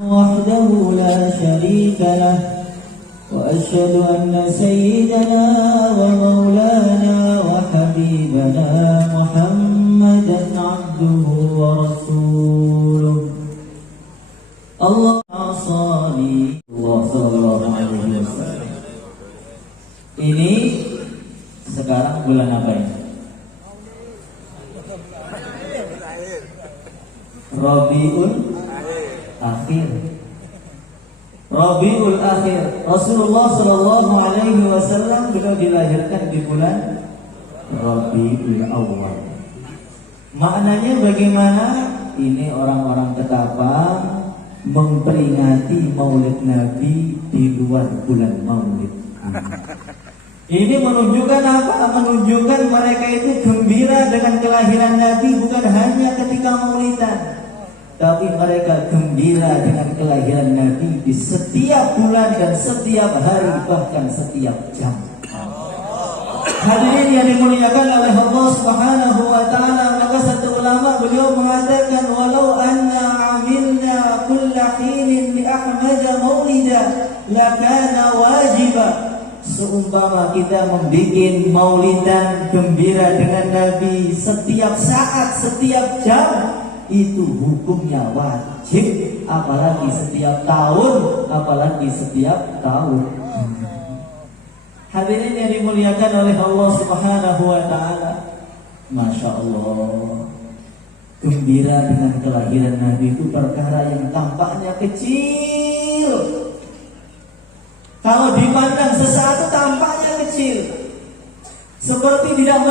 وحده لا شريك له وأشهد أن سيدنا ومولانا وحبيبنا محمدا عبده ورسوله اللهم صل عليه وسلم. Ini sekarang bulan apa ini? Rabiul Akhir. Rabiul Akhir. Rasulullah Shallallahu Alaihi Wasallam beliau dilahirkan di bulan Rabiul Awal. Maknanya bagaimana? Ini orang-orang Ketapang memperingati Maulid Nabi di luar bulan Maulid. Ini menunjukkan apa? Menunjukkan mereka itu gembira dengan kelahiran Nabi bukan hanya ketika Maulidan, tapi mereka gembira dengan kelahiran Nabi di setiap bulan dan setiap hari, bahkan setiap jam. Hadirin yang dimuliakan oleh Allah Subhanahu wa taala, maka satu ulama beliau mengatakan walau anna amilna kulla hinin li Ahmad maulida lakana wajiba. Seumpama kita membuat maulidan gembira dengan Nabi setiap saat, setiap jam, itu hukumnya wajib, apalagi setiap tahun, apalagi setiap tahun. Hadirin yang dimuliakan oleh Allah Subhanahu wa taala, Masya Allah, gembira dengan kelahiran Nabi itu perkara yang tampaknya kecil. Kalau dipandang sesuatu tampaknya kecil, seperti tidak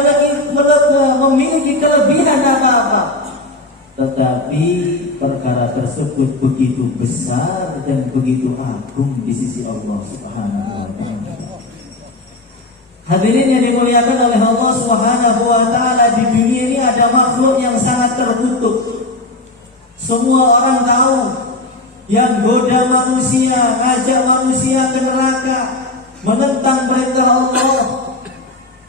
memiliki kelebihan apa-apa. Tetapi perkara tersebut begitu besar dan begitu agung di sisi Allah Subhanahu wa taala. Hadirin yang dimuliakan oleh Allah Subhanahu wa taala, di dunia ini ada makhluk yang sangat tertutup. Semua orang tahu, yang goda manusia, ngajak manusia ke neraka, menentang perintah Allah,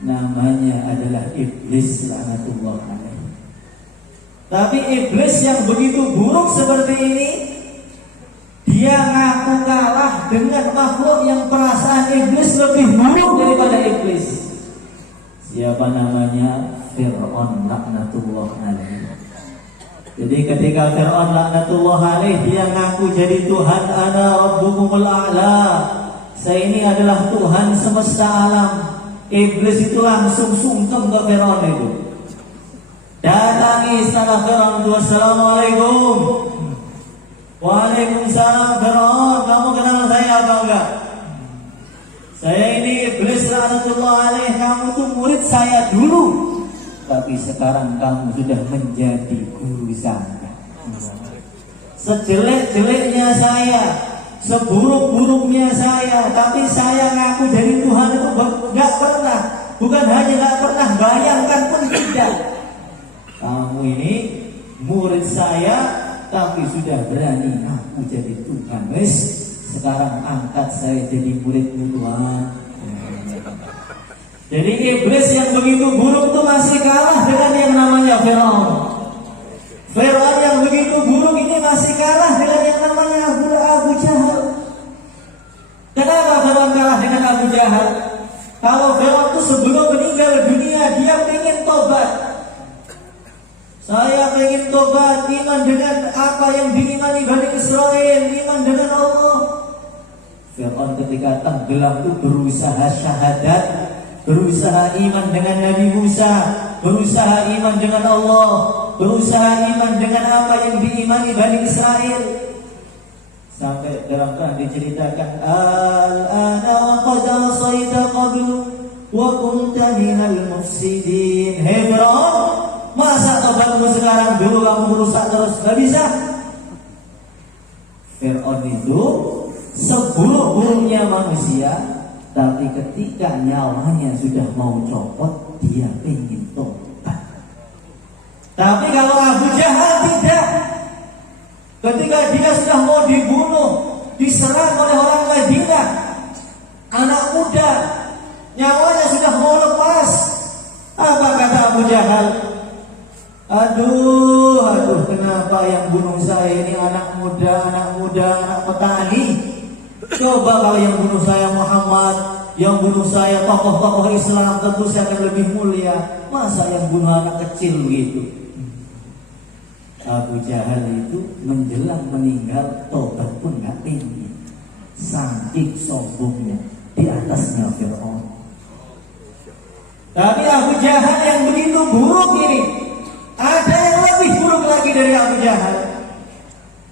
namanya adalah iblis laknatullah alaih. Tapi iblis yang begitu buruk seperti ini, dia ngaku kalah dengan makhluk yang perasaan iblis lebih buruk daripada iblis. Siapa namanya? Fir'aun laknatullah alaih. Jadi ketika Fir'aun laknatullah alaih, dia ngaku jadi Tuhan, ana rabbukumul a'la, saya ini adalah Tuhan semesta alam. Iblis itu langsung sungkem ke Fir'aun itu, datangi istana Fir'aun, wassalamualaikum. Waalaikumsalam Fir'aun, kamu kenal saya apa enggak? Saya ini iblis laknatullah alaih, kamu tuh murid saya dulu, tapi sekarang kamu sudah menjadi guru saya. Sejelek-jeleknya saya, seburuk-buruknya saya, tapi saya ngaku jadi Tuhan itu gak pernah. Bukan hanya gak pernah, bayangkan pun tidak. Kamu ini murid saya, tapi sudah berani ngaku jadi Tuhan. Wes, sekarang angkat saya jadi muridmu Tuhan. Jadi iblis yang begitu buruk itu masih kalah dengan yang namanya Fir'aun. Fir'aun yang begitu buruk ini masih kalah dengan yang namanya Abu Jahal. Kenapa Fir'aun kalah dengan Abu Jahal? Kalau Fir'aun itu sebelum meninggal dunia, dia ingin tobat. Saya ingin tobat, iman dengan apa yang diimani Bani Israel, iman dengan Allah. Fir'aun ketika tenggelam itu berusaha syahadat, berusaha iman dengan Nabi Musa, berusaha iman dengan Allah, berusaha iman dengan apa yang diimani Bani Israel. Sampai dalam Quran diceritakan, al-ana wa qad asaita qablu wa kunta minal mufsidin. Hei Fir'aun, masa tobatmu sekarang, dulu kamu merusak terus? Gak bisa. Fir'aun itu seburuk-buruknya manusia, tapi ketika nyawanya sudah mau copot, dia ingin tobat. Tapi kalau Abu Jahal tidak. Ketika dia sudah mau dibunuh, diserang oleh orang Madinah, anak muda, nyawanya sudah mau lepas, apa kata Abu Jahal? Aduh, kenapa yang bunuh saya ini anak muda, anak petani. Coba kalau yang bunuh saya Muhammad, yang bunuh saya tokoh-tokoh Islam, tentu saya akan lebih mulia. Masa yang bunuh anak kecil begitu? Abu Jahal itu menjelang meninggal tobat pun nggak ingin, saking sombongnya di atasnya Fir'aun. Tapi Abu Jahal yang begitu buruk ini, ada yang lebih buruk lagi dari Abu Jahal.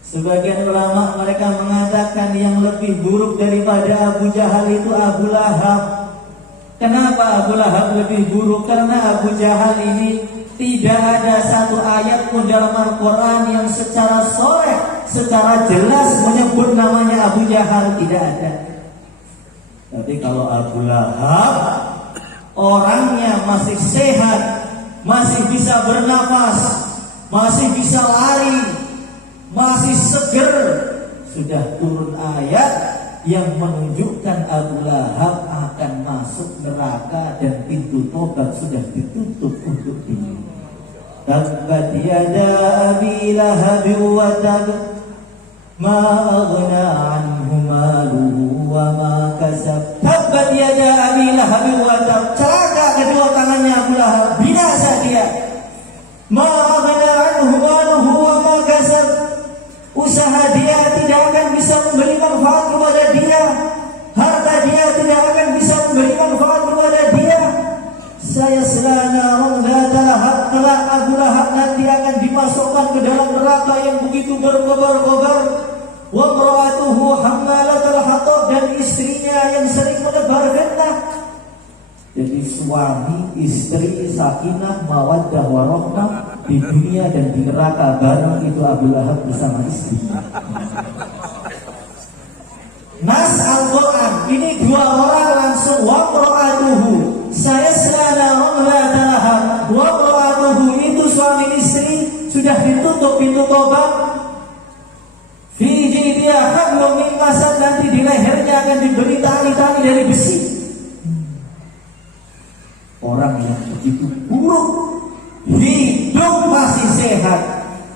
Sebagian ulama mereka mengatakan yang lebih buruk daripada Abu Jahal itu Abu Lahab. Kenapa Abu Lahab lebih buruk? Karena Abu Jahal ini tidak ada satu ayat pun dalam Al-Quran yang secara sharih, secara jelas menyebut namanya Abu Jahal, tidak ada. Tapi kalau Abu Lahab, orangnya masih sehat, masih bisa bernafas, masih bisa lari, masih seger, sudah turun ayat yang menunjukkan Abu Lahab akan masuk neraka dan pintu tobat sudah ditutup untuk dia. Tabbat yada Abi Lahab wa tab, ma aghna anhu maluhu wa ma kasab. Tabbat yada Abi Lahab wa tab, celaka kedua tangannya Abu Lahab, binasa dia. Ma aghna anhu maluhu wa ma kasab, usaha dia tidak akan bisa memberi manfaat kepada dia, harta dia tidak akan bisa memberi manfaat kepada dia. Saya selana ronggatalah, kelak Abu Lahab nanti akan dimasukkan ke dalam neraka yang begitu berkobar-kobar. Wa imra'atuhu hammalatul hatab, dan istrinya yang sering menebar fitnah. Jadi suami istri sakinah mawaddah warahmah di dunia dan di neraka bareng itu Abu Lahab bersama istrinya. Nas Al-Quran ini dua orang langsung wa imra'atuhu, saya selana lahab wa imra'atuhu, itu suami istri sudah ditutup pintu tobat. Fi jidiyah hablum min masad, nanti di lehernya akan diberi tali-tali dari besi. Orang yang begitu buruk, hidup masih sehat,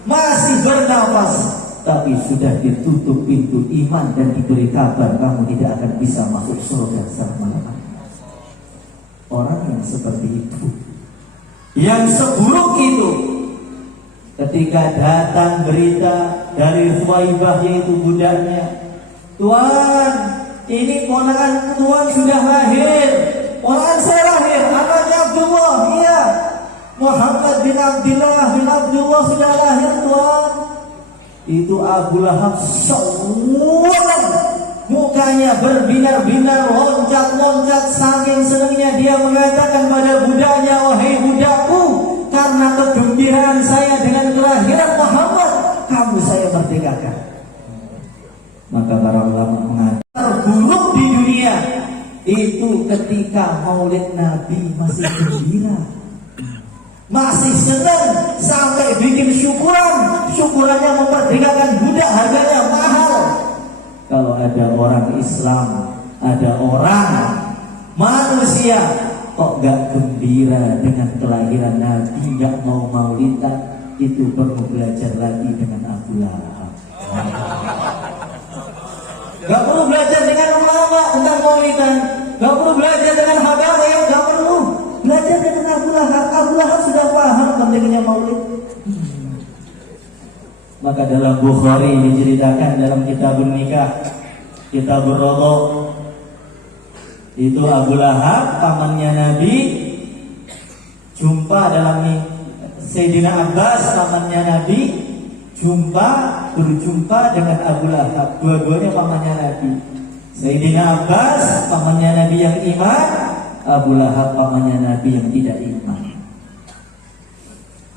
masih bernafas, tapi sudah ditutup pintu iman dan diberi kabar kamu tidak akan bisa masuk surga selama-lamanya. Orang yang seperti itu, yang seburuk itu, ketika datang berita dari Thuwaibah, yaitu budaknya, Tuhan, ini ponakan Tuhan sudah lahir. Ponakan saya lahir, anaknya Abdullah, iya. Muhammad bin Abdullah sudah lahir Tuhan. Itu Abu Lahab sowan, mukanya berbinar-binar, loncat-loncat, saking senangnya dia mengatakan pada budaknya, wahai budakku, karena kegembiraan saya dengan kelahiran Muhammad, kamu saya merdekakan. Maka para ulama mengatakan terburuk di dunia itu ketika maulid Nabi masih gembira, masih senang, sampai bikin syukurannya memperdekakan budak, harganya mahal. Kalau ada orang Islam, ada orang manusia kok gak gembira dengan kelahiran Nabi, gak mau maulidan, itu perlu belajar lagi dengan Abu Lahab. Gak perlu belajar dengan ulama tentang maulidan, gak perlu belajar dengan habaib, gak perlu belajar dengan Abu Lahab. Abu Lahab sudah paham pentingnya maulid. Maka dalam Bukhari diceritakan dalam kitabun nikah, kitabur rodha, itu Abu Lahab pamannya Nabi jumpa dalam Sayyidina Abbas pamannya Nabi berjumpa dengan Abu Lahab, dua-duanya pamannya Nabi. Sayyidina Abbas pamannya Nabi yang iman, Abu Lahab pamannya Nabi yang tidak iman.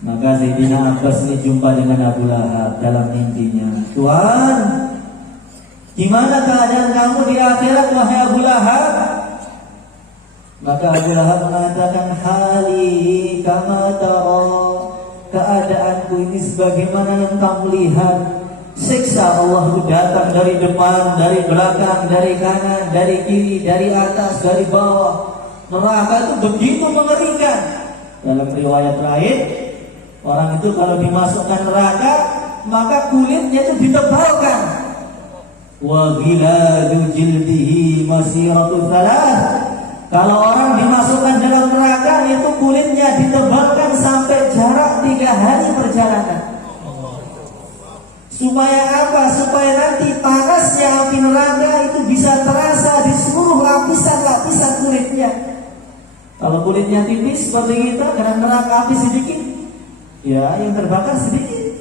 Maka Sayyidina Abbas ini jumpa dengan Abu Lahab dalam mimpinya. Tuhan, gimana keadaan kamu di akhirat wahai Abu Lahab? Maka Abu Lahab mengatakan, hali kama tara, keadaanku ini sebagaimana yang kamu lihat. Siksa Allah itu datang dari depan, dari belakang, dari kanan, dari kiri, dari atas, dari bawah. Neraka itu begitu mengerikan. Dalam riwayat lain, orang itu kalau dimasukkan neraka, maka kulitnya itu ditebalkan. wa ghiladu jildihi masiratu thalath. Kalau orang dimasukkan dalam neraka itu kulitnya ditebalkan sampai jarak 3 hari perjalanan. Supaya apa? Supaya nanti panasnya api neraka itu bisa terasa di seluruh lapisan-lapisan kulitnya. Kalau kulitnya tipis seperti kita, karena neraka api sedikit, ya yang terbakar sedikit.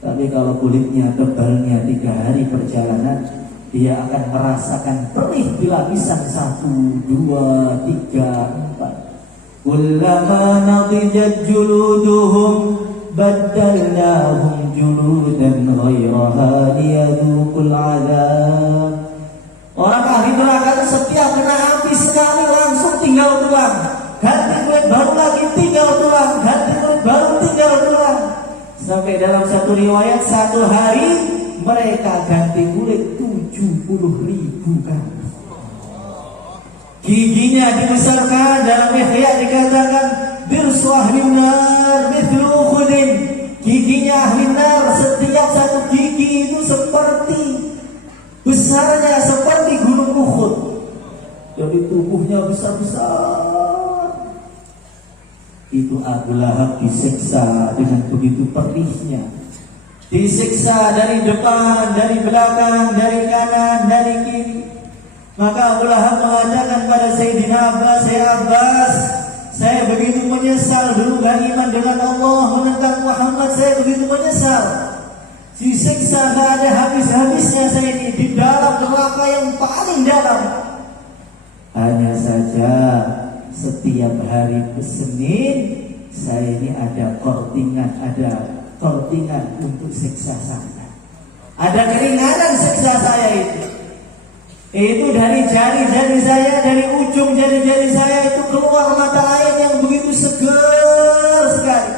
Tapi kalau kulitnya tebalnya 3 hari perjalanan, dia akan merasakan perih di lapisan 1, 2, 3, 4. Kullama nadijat juluduhum baddalnahum juludan ghairaha liyadhuqul adab. Orang ahli neraka itu setiap kena api sekali langsung tinggal tulang, ganti kulit baru lagi tinggal tulang, ganti kulit baru tinggal tulang. Sampai dalam satu riwayat 1 hari mereka ganti kulit 70.000 kali. Giginya dibesarkan, dalam Ihya dikatakan dirsu ahli nar mithlu ukhudin. Giginya ahli nar, setiap satu gigi itu seperti besarnya seperti gunung Uhud. Jadi tubuhnya besar-besar. Itu Abu Lahab disiksa dengan begitu perihnya. Disiksa dari depan, dari belakang, dari kanan, dari kiri. Maka Abu Lahab mengatakan pada Sayyidina Abbas, "Ya Abbas, saya begitu menyesal dulu gak iman dengan Allah, menentang Muhammad, saya begitu menyesal. Disiksa gak ada habis-habisnya saya ini di dalam neraka yang paling dalam. Hanya saja setiap hari Senin saya ini ada kortingan untuk siksa saya. Ada keringanan siksa saya itu dari jari-jari saya, dari ujung jari-jari saya itu keluar mata air yang begitu segar sekali,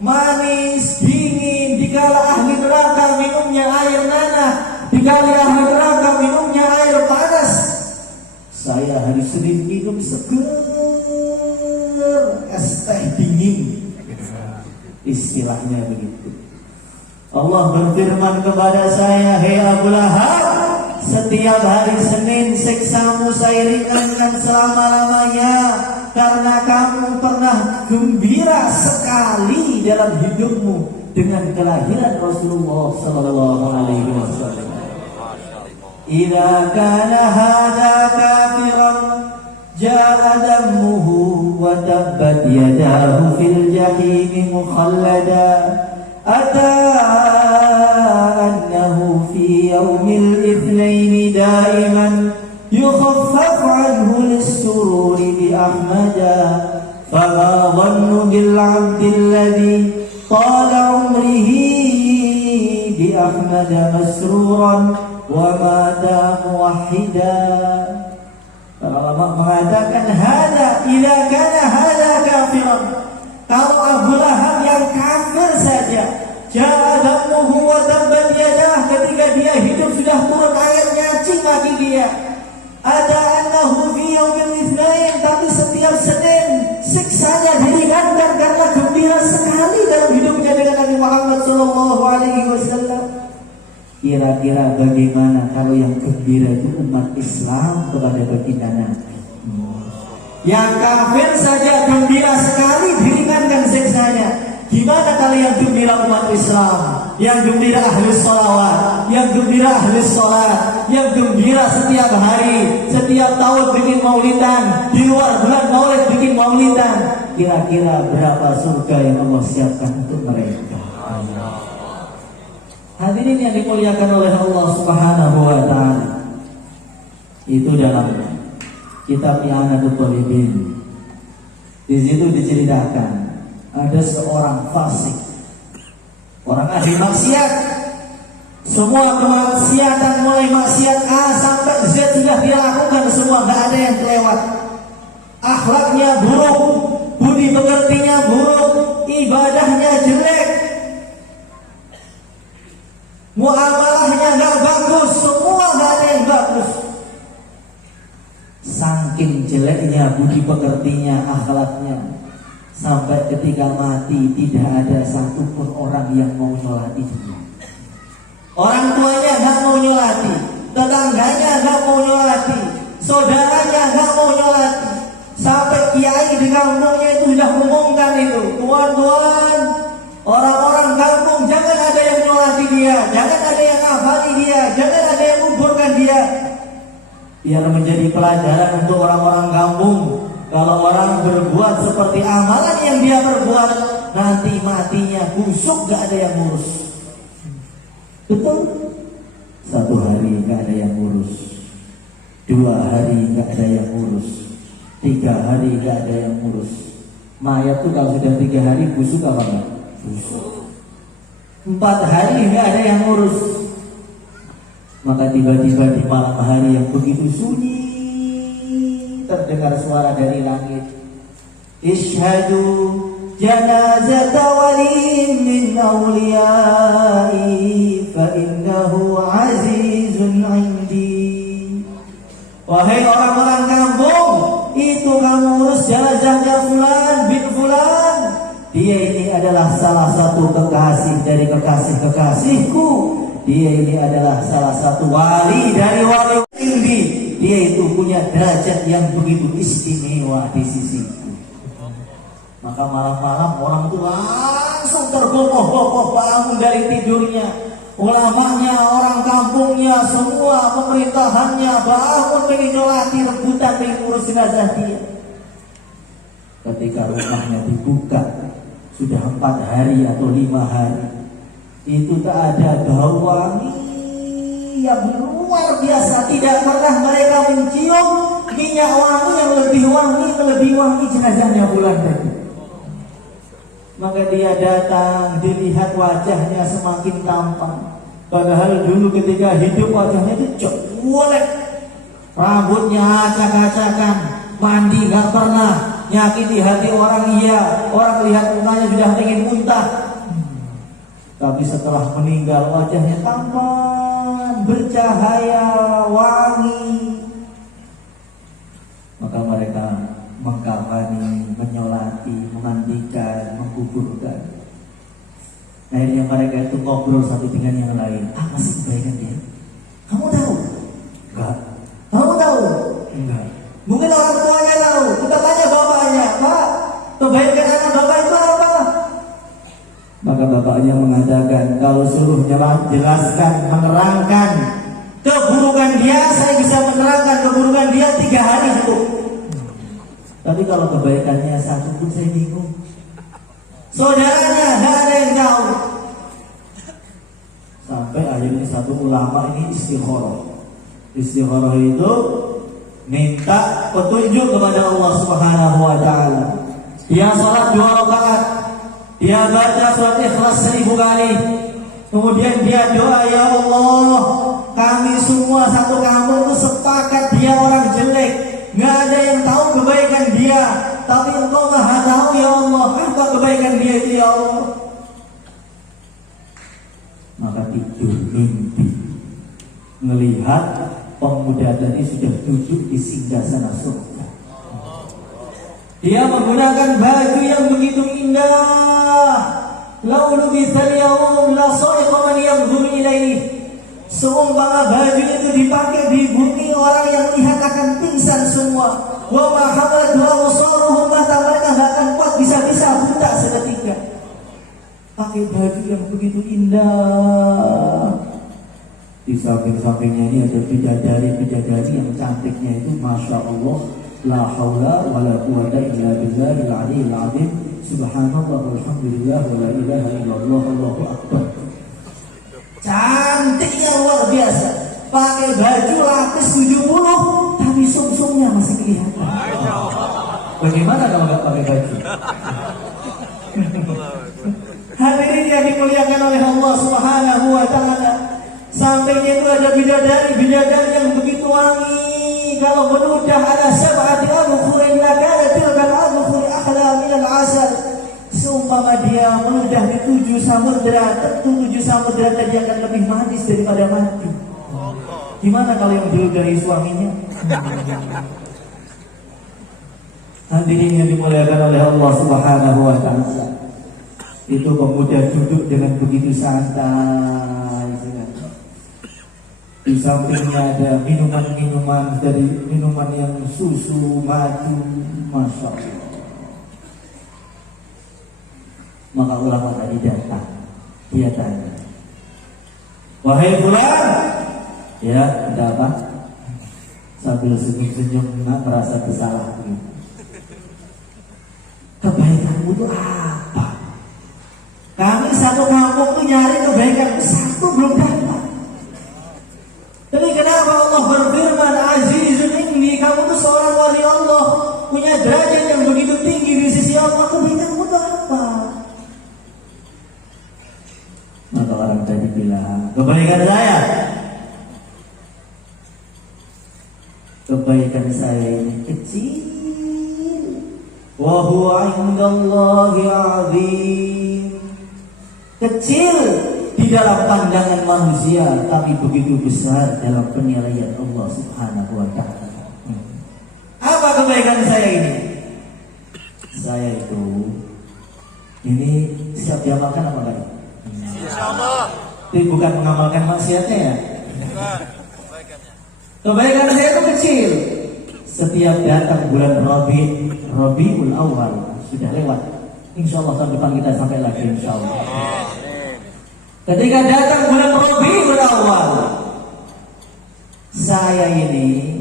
manis, dingin. Dikala ahli neraka minumnya air nanah, dikala ahli neraka minumnya air panas, saya hari Senin minum segar, es teh dingin. Istilahnya begitu. Allah berfirman kepada saya, "Hei Abu Lahab, setiap hari Senin siksamu saya ringankan selama-lamanya, karena kamu pernah gembira sekali dalam hidupmu dengan kelahiran Rasulullah sallallahu alaihi wasallam. Idza kana hadza kafiran ja'a damuhu wa tabbat yadahu fil jahim mukhallada. Ata annahu fi yawmil ithnain daiman yukhaffaf anhu lis-sururi bi ahmada. Fama dhannu bil 'abdi alladhi tala 'umrihi bi ahmada masruran wa mata muwahhida." Para ulama mengatakan hada idza kana hada kafiran. Kalau Abu Lahab yang kafir saja, ja'adamuhu wa tabbat yadah, ketika dia hidup sudah turun air nyacing kaki dia. Ada annahu fi yaumil itsnain, tapi setiap Senin siksanya diringankan karena gembira sekali dalam hidupnya dengan Nabi Muhammad sallallahu alaihi wasallam. Kira-kira bagaimana kalau yang gembira itu umat Islam kepada baginda Nabi? Yang kafir saja gembira sekali diringankan siksanya. Gimana kalau yang gembira umat Islam, yang gembira ahli sholawat, yang gembira ahli sholat, yang gembira setiap hari, setiap tahun bikin maulidan, di luar bulan maulid bikin maulidan? Kira-kira berapa surga yang Allah siapkan untuk mereka? Hadirin yang dimuliakan oleh Allah Subhanahu wa ta'ala. Itu dalam kitab I'anatul Talibin. Di situ diceritakan ada seorang fasik, orang ahli maksiat. Semua kemaksiatan mulai maksiat A sampai Z sudah dia lakukan semua, nggak ada yang kelewat. Akhlaknya buruk, budi pekertinya buruk, ibadahnya jelek, muamalahnya nggak bagus, semua nggak ada yang bagus. Saking jeleknya budi pekertinya, akhlaknya, sampai ketika mati tidak ada satupun orang yang mau nyolati dia. Orang tuanya nggak mau nyolati, tetangganya nggak mau nyolati, saudaranya nggak mau nyolati. Sampai kiai di kampungnya itu sudah mengumumkan itu, tuan-tuan, orang-orang kampung jangan ada yang nyolati dia, jangan ada yang ngafali dia, jangan ada yang kuburkan dia. Biar menjadi pelajaran untuk orang-orang kampung. Kalau orang berbuat seperti amalan yang dia perbuat, nanti matinya busuk, gak ada yang ngurus. Betul? 1 hari gak ada yang ngurus, 2 hari gak ada yang ngurus, 3 hari gak ada yang ngurus. Mayat tuh kalau sudah 3 hari busuk apa enggak? Busuk. 4 hari gak ada yang ngurus. Maka tiba-tiba di malam hari yang begitu sunyi, terdengar suara dari langit. Ishhadu janazata waliyin min awliyai fa innahu azizun indi. Wahai orang-orang kampung, itu kamu urus jenazahnya fulan bin fulan. Dia ini adalah salah satu kekasih dari kekasih-kekasihku. Dia ini adalah salah satu wali dari wali indi. Dia itu punya derajat yang begitu istimewa di sisiku. Maka malam-malam orang itu langsung tergopoh-gopoh bangun dari tidurnya. Ulamanya, orang kampungnya, semua pemerintahannya bangun pengen nyolati, rebutan pengen urus jenazah dia. Ketika rumahnya dibuka, sudah 4 hari atau 5 hari, itu tak ada bau wangi yang luar biasa. Tidak pernah mereka mencium minyak wangi yang lebih wangi jenazahnya bulan tadi. Maka dia datang, dilihat wajahnya semakin tampan. Padahal dulu ketika hidup wajahnya itu jelek, rambutnya acak-acakan, mandi gak pernah, nyakiti hati orang, iya, orang lihat mukanya sudah ingin muntah. Tapi setelah meninggal wajahnya tampan, bercahaya, wangi. Maka mereka mengkafani, menyolati, memandikan, mengkuburkan. Akhirnya mereka itu ngobrol satu dengan yang lain. Apa sih kebaikan dia? Kamu tahu? Enggak. Kamu tahu? Enggak. Mungkin orang tuanya tahu. Kita tanya bapaknya, Pak, kebaikan anak bapak itu apa? Maka bapaknya mengatakan, kalau suruh jelaskan, menerangkan keburukan dia, saya bisa menerangkan keburukan dia 3 hari cukup. Tapi kalau kebaikannya 1 pun saya bingung. Saudaranya tidak ada yang tahu. Sampai akhirnya satu ulama ini istikharah. Istikharah itu minta petunjuk kepada Allah Subhanahu wa taala. Dia salat 2 rakaat. Dia baca surat Ikhlas 1000 kali. Kemudian dia doa, ya Allah, kami semua satu kampung itu sepakat dia orang jelek, nggak ada yang tahu kebaikan dia, tapi Engkau Maha tahu ya Allah, apa kebaikan dia itu ya Allah. Maka tidur mimpi, melihat pemuda tadi sudah duduk di singgasana surga. Dia menggunakan baju yang begitu indah. Lau lubithal yawm la sa'iqa man yanzuru ilaihi. Seumpama baju itu dipakai di bumi, orang yang lihat akan pingsan semua. Wa ma hamalatu absaruhum, mata mereka enggak akan kuat, bisa-bisa buta seketika. Pakai baju yang begitu indah. Di samping-sampingnya ini ada bidadari-bidadari yang cantiknya itu Masya Allah, la haula wa la quwata illa billahil aliyyil azim. Subhanallah walhamdulillah wa la ilaha illallah Allahu akbar. Cantiknya luar biasa. Pakai baju lapis 70, tapi sumsumnya masih kelihatan. Bagaimana kalau nggak pakai baju? Hadirin yang dimuliakan oleh Allah Subhanahu wa taala. Sampingnya itu ada bidadari yang begitu wangi. Kalau menudah ada sab'ati adkhurin lakana tilkal adkhuri ahla min al-asal. Seumpama dia menudah di 7 samudra, tentu 7 samudra tadi akan lebih manis daripada mati. Gimana kalau yang dulu dari suaminya? Hadirin yang dimuliakan oleh Allah Subhanahu wa taala. Itu pemuda duduk dengan begitu santai. Di sampingnya ada minuman-minuman dari minuman yang susu, madu, masya Allah. Maka ulama tadi datang, dia tanya, wahai fulan, ya ada apa? Sambil senyum-senyum, merasa bersalah. Kebaikanmu itu apa? Kami satu kampung itu nyari kebaikan satu belum dapat. Tapi kenapa Allah berfirman Azizun ini, kamu itu seorang wali Allah, punya derajat yang begitu tinggi di sisi Allah, kebaikanmu itu apa? Maka orang tadi bilang, kebaikan saya ini kecil, wa huwa indallahi azim, kecil di dalam pandangan manusia, tapi begitu besar dalam penilaian Allah Subhanahu wa ta'ala. Apa kebaikan saya ini? Saya itu ini siap diamalkan apa enggak? Insyaallah. Tapi bukan mengamalkan maksiatnya ya. Kebaikan saya itu kecil. Setiap datang bulan Rabiul Awal sudah lewat. Insyaallah tahun depan kita sampai lagi insyaallah. Ketika datang bulan Rabiul Awal, saya ini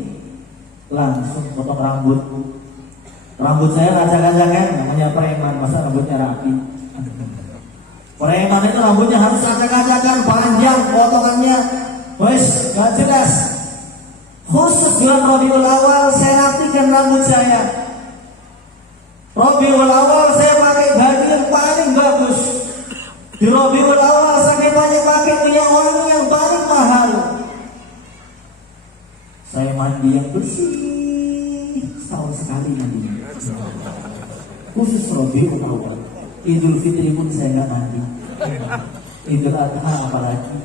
langsung potong rambut. Rambut saya acak-acakan, namanya preman, masa rambutnya rapi. Preman itu rambutnya harus acak-acakan, panjang, potongannya wes gak jelas. Khusus bulan Rabiul Awal saya rapikan rambut saya. Rabiul Awal saya pakai baju yang paling bagus. Di Rabiul Awal saya pakai minyak wangi yang paling mahal. Saya mandi yang bersih, setahun sekali mandinya. Khusus Rabiul Awal. Idul Fitri pun saya nggak mandi. Idul Adha apalagi.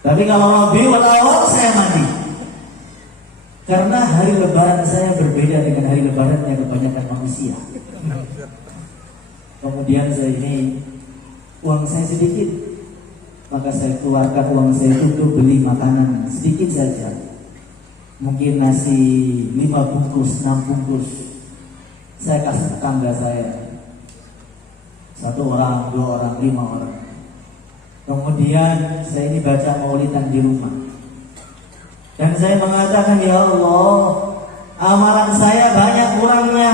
Tapi kalau Rabiul Awal saya mandi. Karena hari lebaran saya berbeda dengan hari lebarannya kebanyakan manusia. Kemudian saya ini uang saya sedikit, maka saya keluarkan uang saya itu untuk beli makanan sedikit saja. Mungkin nasi 5 bungkus, 6 bungkus. Saya kasih tetangga saya. 1 orang, 2 orang, 5 orang. Kemudian saya ini baca maulidan di rumah. Dan saya mengatakan, ya Allah, amalan saya banyak kurangnya,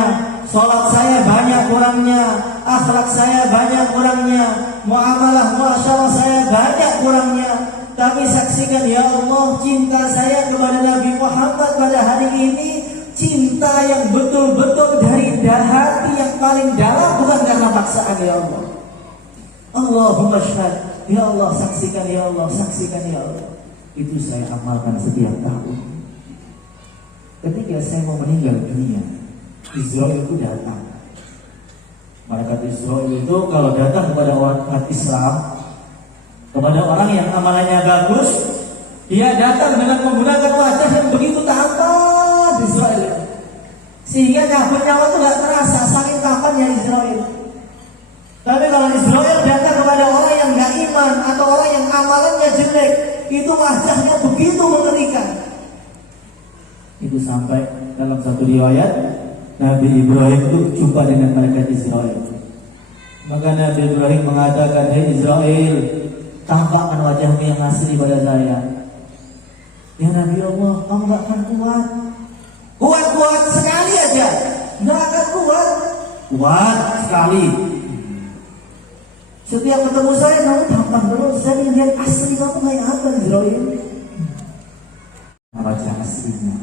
sholat saya banyak kurangnya, akhlak saya banyak kurangnya, muamalah muasyarah saya banyak kurangnya. Tapi saksikan ya Allah, cinta saya kepada Nabi Muhammad pada hari ini, cinta yang betul-betul dari hati yang paling dalam, bukan karena paksaan ya Allah. Allahumma syahad, ya Allah saksikan ya Allah, saksikan ya Allah. Itu saya amalkan setiap tahun. Ketika saya mau meninggal dunia, Israel itu datang. Malaikat Israel itu kalau datang kepada orang Islam, kepada orang yang amalannya bagus, dia datang dengan menggunakan wajah yang begitu tampan Israel, sehingga nyawa itu gak terasa saking tampannya Israel. Tapi kalau Israel datang kepada orang yang gak iman atau orang yang amalannya jelek, itu wajahnya begitu mengerikan. Itu sampai dalam satu riwayat Nabi Ibrahim itu jumpa dengan malaikat Israel. Maka Nabi Ibrahim mengatakan, hei Israel, tampakkan wajahmu yang asli pada saya. Ya Nabi Allah, kamu gak akan kuat. Kuat sekali aja, gak akan kuat. Kuat sekali. Setiap ketemu saya, kamu tampak terus. Saya ingin lihat asli kamu kayak apa Israel. Wajah aslinya.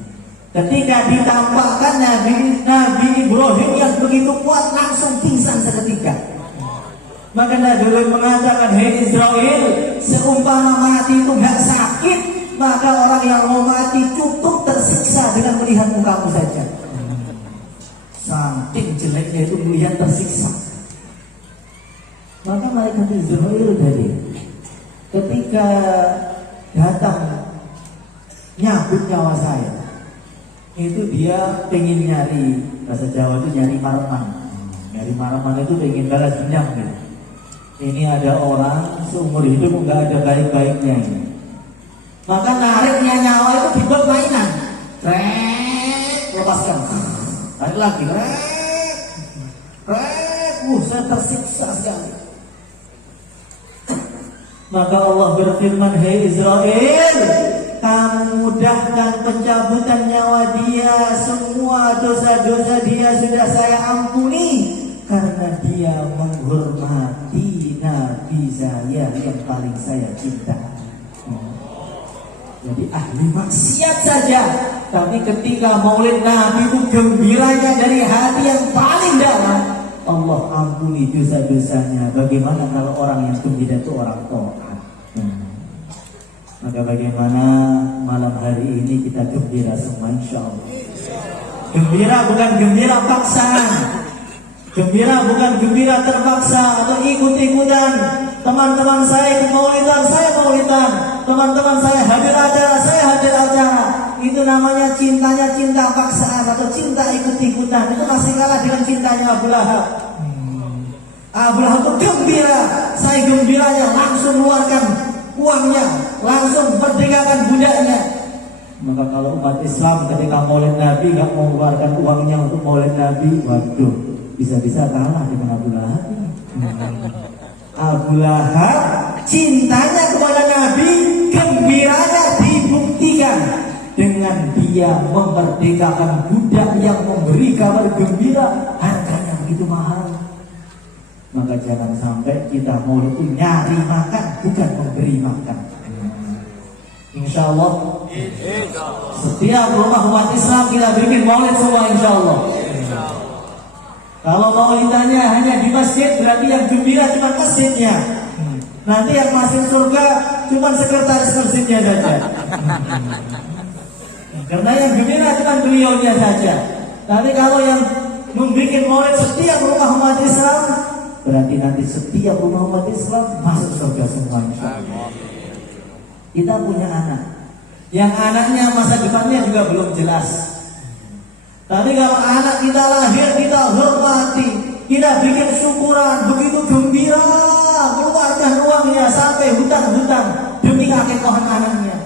Ketika ditampakkan Nabi Ibrahim yang begitu kuat, langsung pingsan seketika. Maka Nabi Ibrahim mengatakan, hei Israel, seumpama mati itu gak sakit, maka orang yang mau mati cukup tersiksa dengan melihat mukamu saja. Saking jeleknya itu melihat tersiksa. Maka malaikat Israel tadi ketika datang nyabut nyawa saya, itu dia pengen nyari, bahasa Jawa itu nyari marman. Nyari marman itu pengen balas dendam gitu. Ini ada orang seumur hidup nggak ada baik-baiknya ini. Maka nariknya nyawa itu dibuat mainan. Lepaskan. Tarik lagi. Saya tersiksa sekali. Maka Allah berfirman, "Hei Israel, kamu mudahkan pencabutan nyawa dia. Semua dosa-dosa dia sudah saya ampuni, karena dia menghormati Nabi saya yang paling saya cinta." Jadi ahli maksiat saja, tapi ketika maulid Nabi itu gembiranya dari hati yang paling dalam, Allah ampuni dosa-dosanya. Bagaimana kalau orang yang gembira itu orang taat? Maka bagaimana malam hari ini kita gembira semua, insya Allah. Gembira bukan gembira paksaan. Gembira bukan gembira terpaksa atau ikut-ikutan. Teman-teman saya ikut maulidan, saya maulidan. Teman-teman saya hadir acara, saya hadir acara. Itu namanya cintanya cinta paksaan atau cinta ikut-ikutan. Itu masih kalah dengan cintanya Abu Lahab. Abu Lahab itu gembira. Saya gembiranya langsung keluarkan uangnya, langsung merdekakan budaknya. Maka kalau umat Islam ketika maulid Nabi nggak mau mengeluarkan uangnya untuk maulid Nabi, waduh, bisa-bisa kalah dengan Abu Lahab. Abu Lahab cintanya kepada Nabi, gembiranya dibuktikan dengan dia memerdekakan budak yang memberi kabar gembira, harganya begitu mahal. Maka jangan sampai kita maulid itu nyari makan, bukan memberi makan. Insya Allah, setiap rumah umat Islam kita bikin maulid semua, insya Allah. Kalau maulidannya hanya di masjid, berarti yang gembira cuma masjidnya. Nanti yang masuk surga cuma sekretaris masjidnya saja. Karena yang gembira cuma beliaunya saja. Tapi kalau yang membuat maulid setiap rumah umat Islam, berarti nanti setiap rumah umat Islam masuk surga semua, insya Allah. Kita punya anak, yang anaknya masa depannya juga belum jelas. Tapi kalau anak kita lahir, kita hormati, kita bikin syukuran, begitu gembira, keluarkan uangnya sampai hutan-hutan demi akikahan anaknya.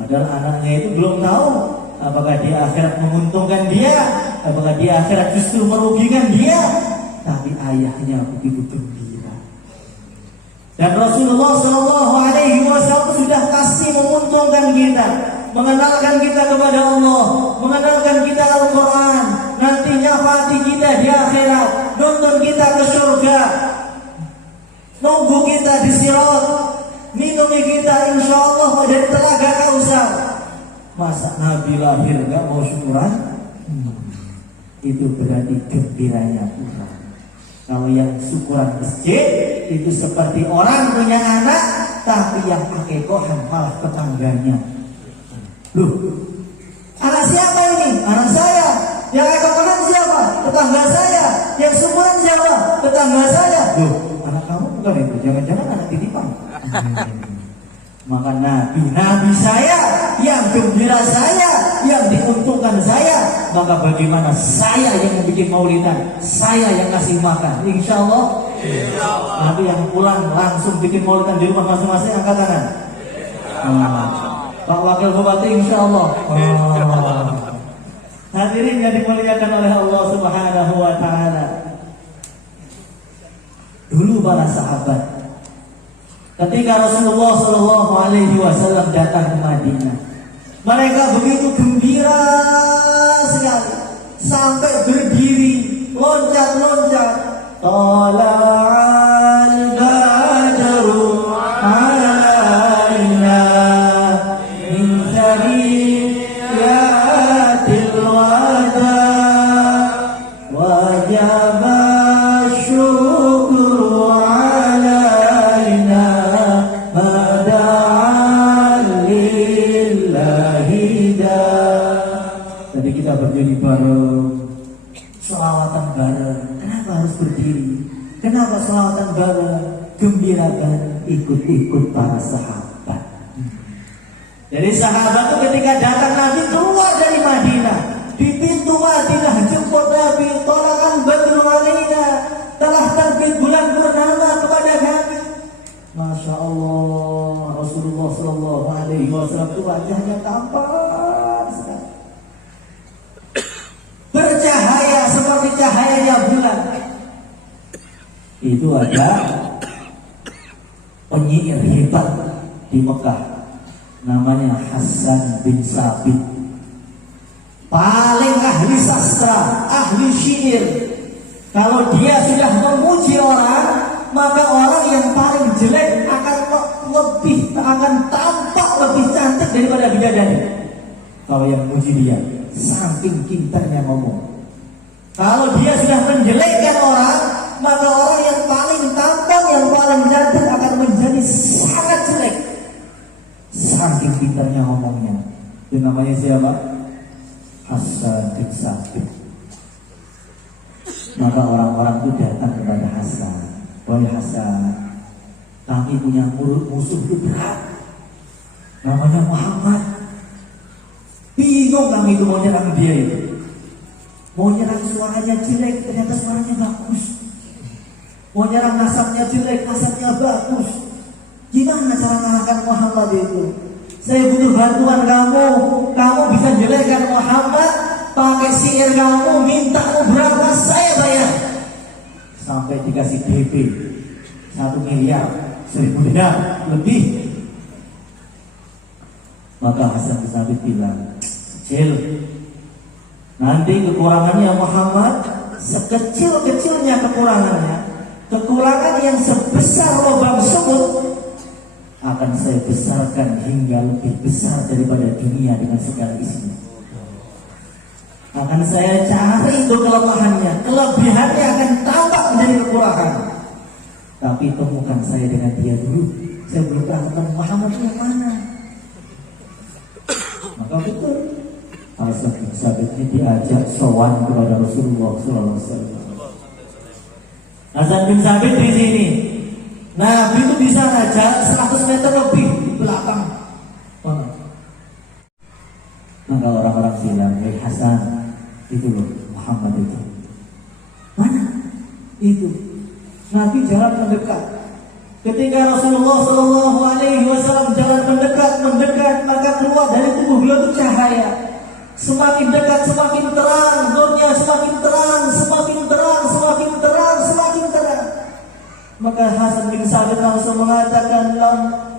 Padahal anaknya itu belum tahu apakah di akhirat menguntungkan dia, apakah di akhirat justru merugikan dia. Tapi ayahnya begitu gembira. Dan Rasulullah SAW sudah pasti menguntungkan kita, mengenalkan kita kepada Allah, mengenalkan kita Al-Quran, nanti nyafati kita di akhirat, nonton kita ke surga, nunggu kita di sirat, minumi kita insya Allah dari telaga Kausar. Masa Nabi lahir gak mau syukuran? Itu berarti gembiranya kurang. Kalau yang syukuran masjid itu seperti orang punya anak, tapi yang akikohan malah tetangganya. Loh, anak siapa ini? Anak saya. Yang akikohan siapa? Tetangga saya. Yang syukuran siapa? Tetangga saya. Loh, anak kamu bukan itu. Jangan-jangan anak titipan. Maka Nabi saya, yang gembira saya, yang diuntungkan saya. Maka bagaimana saya yang membuat maulidan, saya yang kasih makan. Insya Allah. Nabi yang pulang langsung bikin maulidan di rumah masing-masing, angkat tangan. Pak Wakil Bupati, insya Allah. Hadirin yang dimuliakan oleh Allah Subhanahu wa Ta'ala. Dulu para sahabat, ketika Rasulullah SAW datang ke Madinah, mereka begitu gembira sekali sampai berdiri, loncat-loncat. Tala'al badru alaina min thaniyatil wada wajaba syukru alaina mada'an lillahi da. Tadi kita berdiri bareng, sholawatan bareng. Kenapa harus berdiri? Kenapa sholawatan bareng? Gembira bareng, ikut-ikut para sahabat. Jadi sahabat itu ketika datang Nabi keluar dari Madinah, di pintu Madinah jemput Nabi, tolakkan badru alaina, telah terbit bulan purnama kepada kami. Masya Allah, Rasulullah Shallallahu Alaihi Wasallam itu wajahnya tampan sekali, bercahaya seperti cahayanya bulan. Itu ada penyair hebat di Mekah, namanya Hasan bin Sabit, paling ahli sastra, ahli syair. Kalau dia sudah memuji orang, maka orang yang paling jelek akan tampak lebih cantik daripada bidadari. Kalau yang memuji dia, saking pintarnya ngomong. Kalau dia sudah menjelekkan orang, maka orang yang paling tampan, yang paling cantik akan menjadi sangat jelek. Saking pintarnya ngomongnya. Itu namanya siapa? Hasan bin Sabit. Maka orang-orang itu datang kepada Hasan. Wahai Hasan, kami punya musuh itu berat, namanya Muhammad. Bingung kami itu mau nyerang dia itu. Mau nyerang suaranya jelek, ternyata suaranya bagus. Mau nyerang nasabnya jelek, nasabnya bagus. Gimana cara mengalahkan Muhammad itu? Saya butuh bantuan kamu. Kamu bisa jelekkan Muhammad, pakai sihir kamu, minta berapa saya bayar. Sampai dikasih DP 1 miliar 1.000 dinar lebih. Maka Hasan bin Sabit bilang, kecil, nanti kekurangannya Muhammad, sekecil-kecilnya kekurangan yang sebesar lubang sumur, akan saya besarkan hingga lebih besar daripada dunia dengan segala isinya. Akan saya cari itu kelemahannya, kelebihannya akan tampak menjadi kekurangan. Tapi temukan saya dengan dia dulu. Saya belum tahu Muhammad itu yang mana. Maka betul, Hasan bin Sabit ini diajak sowan kepada Rasulullah SAW. Hasan bin Sabit di sini, Nabi itu bisa aja 100 meter lebih di belakang. Maka orang-orang bilang, hei Hasan, itu loh Muhammad itu. Mana? Itu. Nabi jalan mendekat. Ketika Rasulullah Shallallahu Alaihi Wasallam jalan mendekat, maka keluar dari tubuh beliau itu cahaya. Semakin dekat, semakin terang, nurnya semakin terang, semakin terang, semakin terang, semakin terang. Maka Hasan bin Sabit langsung mengatakan,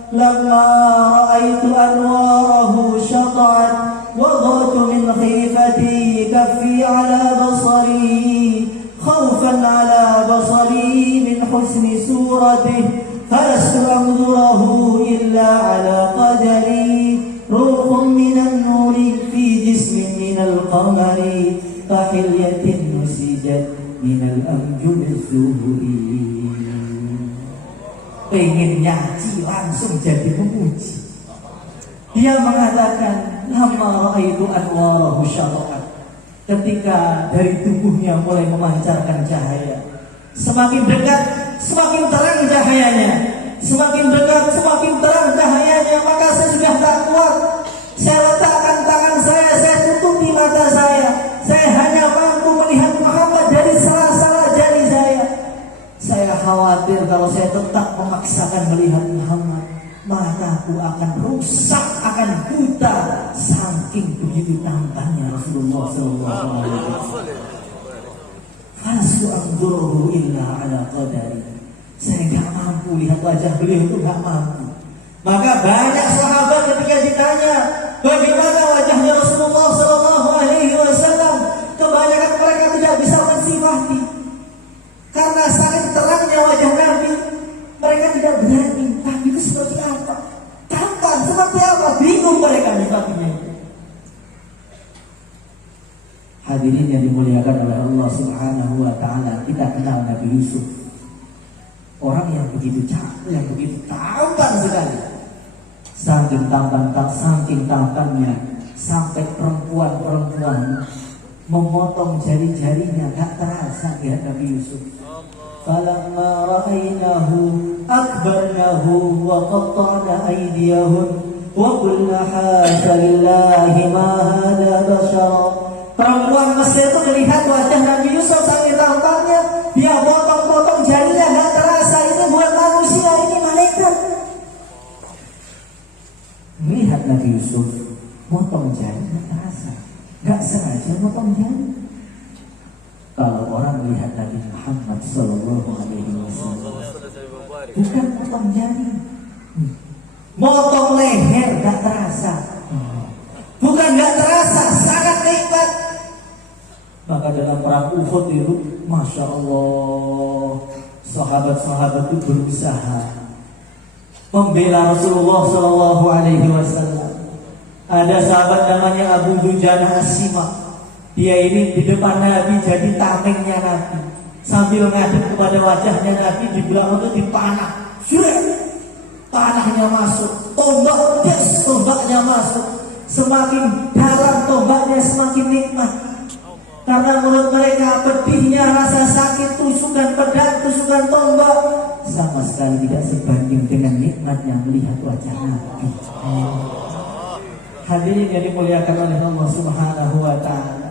lamma ra'aitu anwarahu syata'at wadatu min khifati kaffi ala basari khawfan ala basari min husni suratih falastu anzurahu illa ala qadari ruhun minan nuri fi jismin minal qamari kahilyatin nusijat minal amjudil zuhuri. Pengen nyaci langsung jadi memuji. Dia mengatakan, lama ra'aitu anwarahu syara'at. Ketika dari tubuhnya mulai memancarkan cahaya, semakin dekat, semakin terang cahayanya. Semakin dekat, semakin terang cahayanya. Maka saya sudah tak kuat. Saya letakkan tangan saya tutupi mata saya. Saya hanya mampu melihat Muhammad dari salah-salah jari saya. Saya khawatir kalau saya tetap memaksakan melihat Muhammad, mataku akan rusak, akan buta, saking begitu tampannya Rasulullah SAW. Falastu anzuru illa ala qadari. Saya tidak mampu lihat wajah beliau, itu tidak mampu. Maka banyak sahabat ketika ditanya bagaimana wajahnya Rasulullah SAW, kebanyakan mereka tidak bisa mensifati. Karena sangat terangnya wajah Nabi, mereka tidak berani. Nabi itu seperti apa? Tampan seperti apa? Bingung mereka menyikapinya. Hadirin yang dimuliakan oleh Allah Subhanahu wa Ta'ala, kita kenal Nabi Yusuf. Orang yang begitu cakep, yang begitu tampan sekali. Saking tampannya, sampai perempuan memotong jari-jarinya, gak terasa lihat Nabi Yusuf. Falamma ra'aynahu akbarnahu wa qatta'na aydiyahum wa qulna hasha lillahi ma hadha bashara. Perempuan Mesir itu melihat wajah Nabi Yusuf saking tampannya, dia potong-potong jarinya, gak terasa itu buat manusia, ini malaikat. lihat Nabi Yusuf motong jari, nggak terasa, nggak sengaja motong jari. Kalau orang melihat Nabi Muhammad Sallallahu Alaihi Wasallam, bukan motong jari, motong leher, nggak terasa. Bukan nggak terasa, sangat nikmat. Maka dalam perang Uhud itu, masya Allah, sahabat-sahabat itu berusaha membela Rasulullah Sallallahu Alaihi Wasallam. Ada sahabat namanya Abu Dujana As-Sima. Dia ini di depan Nabi jadi tamengnya Nabi, sambil ngadep kepada wajahnya Nabi, di belakang itu dipanah. Panahnya masuk, tombak, yes, tombaknya masuk. Semakin dalam tombaknya semakin nikmat. Karena menurut mereka pedihnya rasa sakit tusukan pedang, tusukan tombak sama sekali tidak sebanding dengan nikmatnya melihat wajah Nabi. Hadirin yang dimuliakan oleh Allah Subhanahu wa Ta'ala,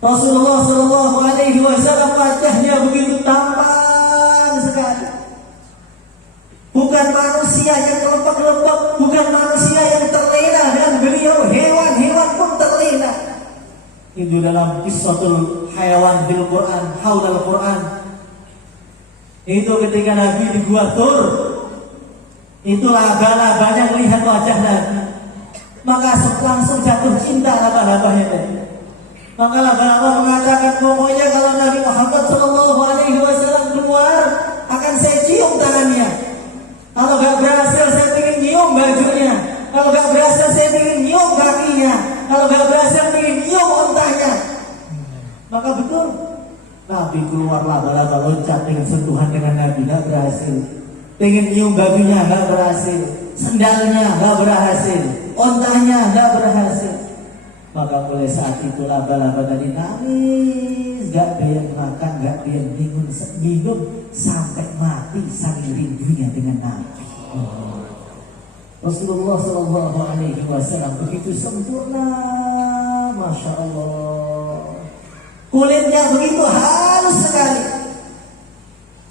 Rasulullah Sallallahu Alaihi Wasallam wajahnya begitu tampan sekali. Bukan manusia yang kelompok-kelompok, bukan manusia yang terlena dengan beliau, hewan-hewan pun terlena. Itu dalam Qissatul Hayawan fil Quran, Haulal Quran. Itu ketika Nabi di Gua Tur, itu laba-labanya melihat wajah Nabi, maka langsung jatuh cinta laba-labanya Nabi. Maka laba-laba mengatakan, pokoknya kalau Nabi Muhammad Sallallahu Alaihi Wasallam keluar, akan saya cium tangannya. Kalau gak berhasil saya ingin nyium bajunya. Kalau gak berhasil saya ingin nyium kakinya. Kalau gak berhasil ingin nyium ontahnya. Maka betul, Nabi keluar laba-laba loncat dengan sentuhan dengan Nabi, gak berhasil. Pengen nyium bajunya, gak berhasil. Sendalnya gak berhasil. Ontahnya gak berhasil. Maka mulai saat itu laba-laba tadi nangis, gak ada yang makan, gak ada yang minum sampai mati saking rindunya dengan Nabi. Rasulullah Sallallahu Alaihi Wasallam begitu sempurna, masya Allah. Kulitnya begitu halus sekali.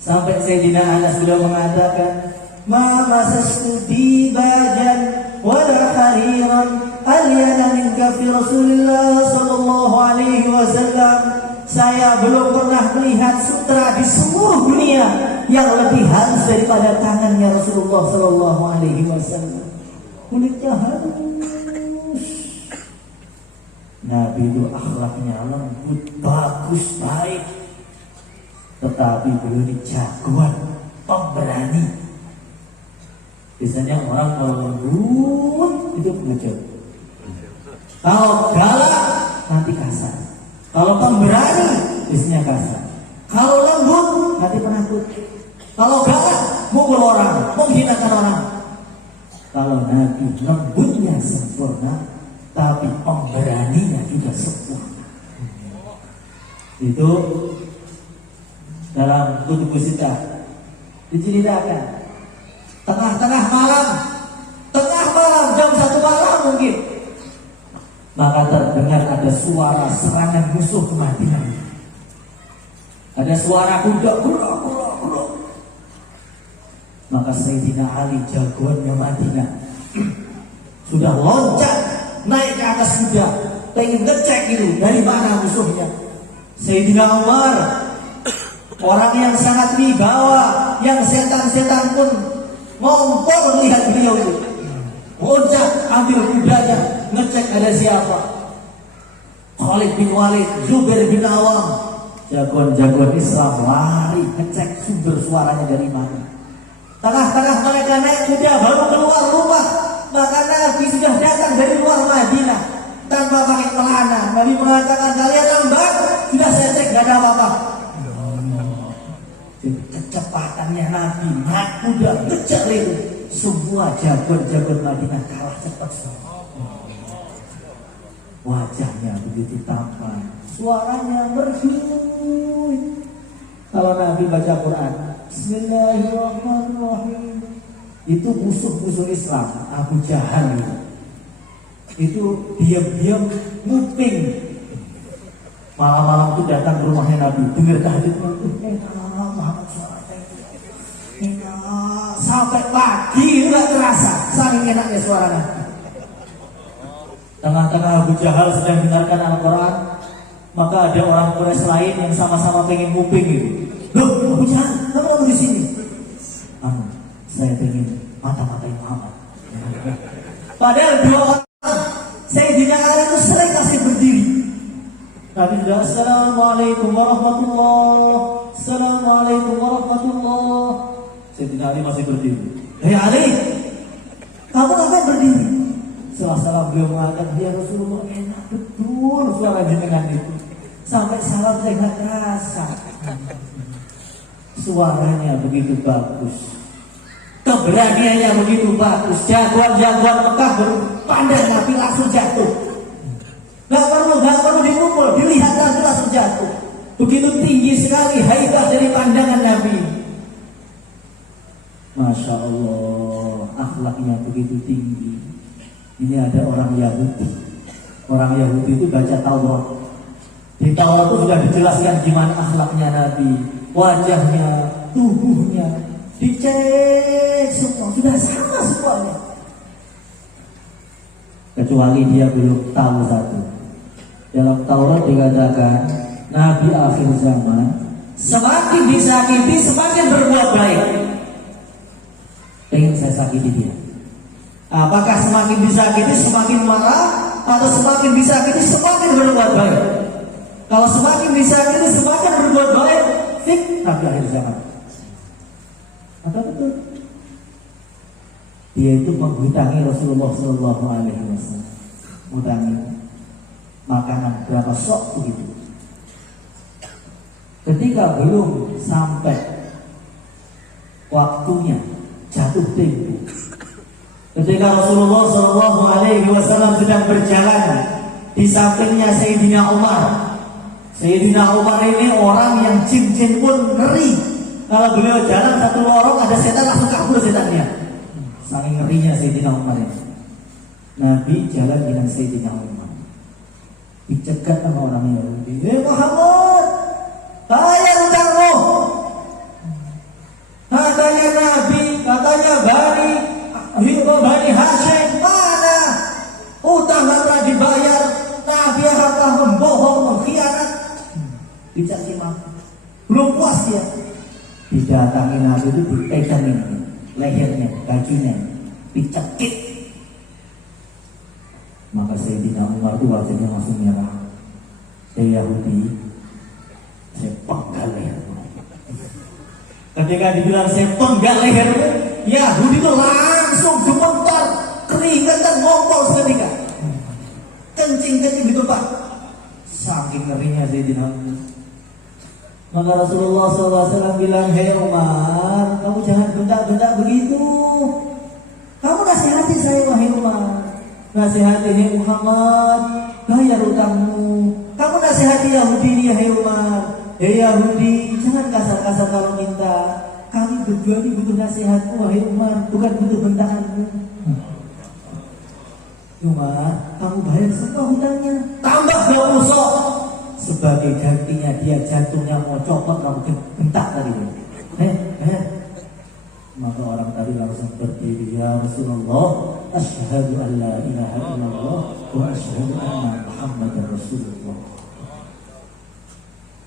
Sampai Sayyidina Anas beliau mengatakan, ma masastu dibajan wala hariran alyana minka fi Rasulillah Sallallahu Alaihi Wasallam. Saya belum pernah melihat sutra di seluruh dunia yang lebih halus daripada tangannya Rasulullah Sallallahu Alaihi Wasallam. Kulitnya halus. Nabi itu akhlaknya lembut, bagus, baik. Tetapi beliau ini jagoan, pemberani. Biasanya orang kalau lembut itu pengecut. Kalau galak nanti kasar. Kalau pemberani biasanya kasar. Kalau lembut nanti penakut. Kalau galak mukul orang, menghinakan orang. Kalau Nabi lembutnya sempurna, tapi pemberaninya juga sempurna. Itu dalam Kutubus Sittah diceritakan. Tengah malam jam 1 malam mungkin, maka terdengar ada suara serangan musuh ke Madinah. Ada suara kuda, kurok. Maka Sayyidina Ali, jagoannya Madinah, sudah loncat naik ke atas kuda, pengen ngecek itu dari mana musuhnya. Sayyidina Umar, orang yang sangat wibawa, yang setan-setan pun ngompol melihat beliau itu, loncat ambil kudanya, ngecek ada siapa. Khalid bin Walid, Zubair bin Awam, jagoan-jagoan Islam lari ngecek sumber suaranya dari mana. Tengah-tengah mereka naik kuda baru keluar rumah, maka Nabi sudah datang dari luar Madinah tanpa pakai pelana. Nabi mengatakan, kalian lambat, sudah saya cek gak ada apa-apa. Kecepatannya Nabi naik kuda ngejar itu, semua jagoan-jagoan Madinah kalah cepat semua. Wajahnya begitu tampan, suaranya merdu. Kalau Nabi baca Quran, Bismillahirrahmanirrahim, itu musuh-musuh Islam, Abu Jahal itu diam-diam nguping. Malam-malam itu datang ke rumahnya Nabi, dengar tahajud, Muhammad suara sampai pagi nggak terasa, saking enaknya suaranya. Tengah-tengah Abu Jahal sedang dengarkan Al-Quran, maka ada orang Quraisy lain yang sama-sama pengen nguping gitu. Loh, Abu Jahal, kamu di sini? Saya pengen mata-matain Muhammad. Padahal dua orang Sayyidina Ali itu sering kasih berdiri. Nabi sudah Assalamualaikum warahmatullah, Assalamualaikum warahmatullah. Sayyidina Ali masih berdiri. Hei Ali, kamu ngapain berdiri? Setelah salam beliau mengatakan, ya Rasulullah, enak betul suara jenengan itu. Sampai salam saya nggak terasa. Suaranya begitu bagus, keberaniannya begitu bagus. Jagoan-jagoan Mekah berpandang Nabi langsung jatuh. Nggak perlu dipukul, dilihat langsung jatuh. Begitu tinggi sekali haibah dari pandangan Nabi. Masya Allah, akhlaknya begitu tinggi. Ini ada orang Yahudi. Orang Yahudi itu baca Taurat. Di Taurat itu sudah dijelaskan gimana akhlaknya Nabi, wajahnya, tubuhnya, dicek semua, sudah sama semuanya. Kecuali dia belum tahu satu. Dalam Taurat dikatakan Nabi akhir zaman semakin disakiti semakin berbuat baik. Pengen saya sakiti dia. Apakah semakin disakiti semakin marah, atau semakin disakiti semakin berbuat baik? Kalau semakin disakiti semakin berbuat baik, fik Nabi akhir zaman. Atau betul? Dia itu menghutangi Rasulullah Shallallahu Alaihi Wasallam, menghutangi makanan berapa sok begitu. Ketika belum sampai waktunya jatuh tempo, ketika Rasulullah Shallallahu Alaihi Wasallam sedang berjalan, di sampingnya Sayyidina Umar. Sayyidina Umar ini orang yang jin-jin pun ngeri. Kalau beliau jalan satu lorong ada setan langsung kabur setannya. Saking ngerinya Sayyidina Umar ini. Nabi jalan dengan Sayyidina Umar, dicegat sama orang Yahudi. Muhammad, bayar utangmu. Katanya Nabi, katanya Bani Hashim, mana utang telah dibayar. Nabi akan membohong, mengkhianat. Dicaci maki. Belum puas dia, didatangi Nabi itu dipegangin lehernya, bajunya, dicekik. Maka Sayyidina Umar itu wajahnya langsung nyerah. Yahudi, saya penggal lehermu. Ketika dibilang saya penggal lehermu, Yahudi itu langsung gemetar, keringetan ngompol seketika. Kencing gitu Pak. Saking ngerinya Sayyidina Umar. Maka Rasulullah SAW bilang, hei Umar, kamu jangan bentak-bentak begitu. Kamu nasihati saya wahai Umar. Nasihati hei Muhammad, bayar utangmu. Kamu nasihati Yahudi hei Umar. Hei Yahudi, jangan kasar-kasar kalau minta. Kami berdua ini butuh nasihatmu wahai Umar, bukan butuh bentakanmu. Umar, kamu bayar semua hutangnya, tambah 20 sok. Sebagai gantinya dia jantungnya mau copot, kamu bentak tadi. Maka orang tadi langsung berdiri, ya Rasulullah, asyhadu an la ilaha illallah wa asyhadu anna Muhammadar Rasulullah.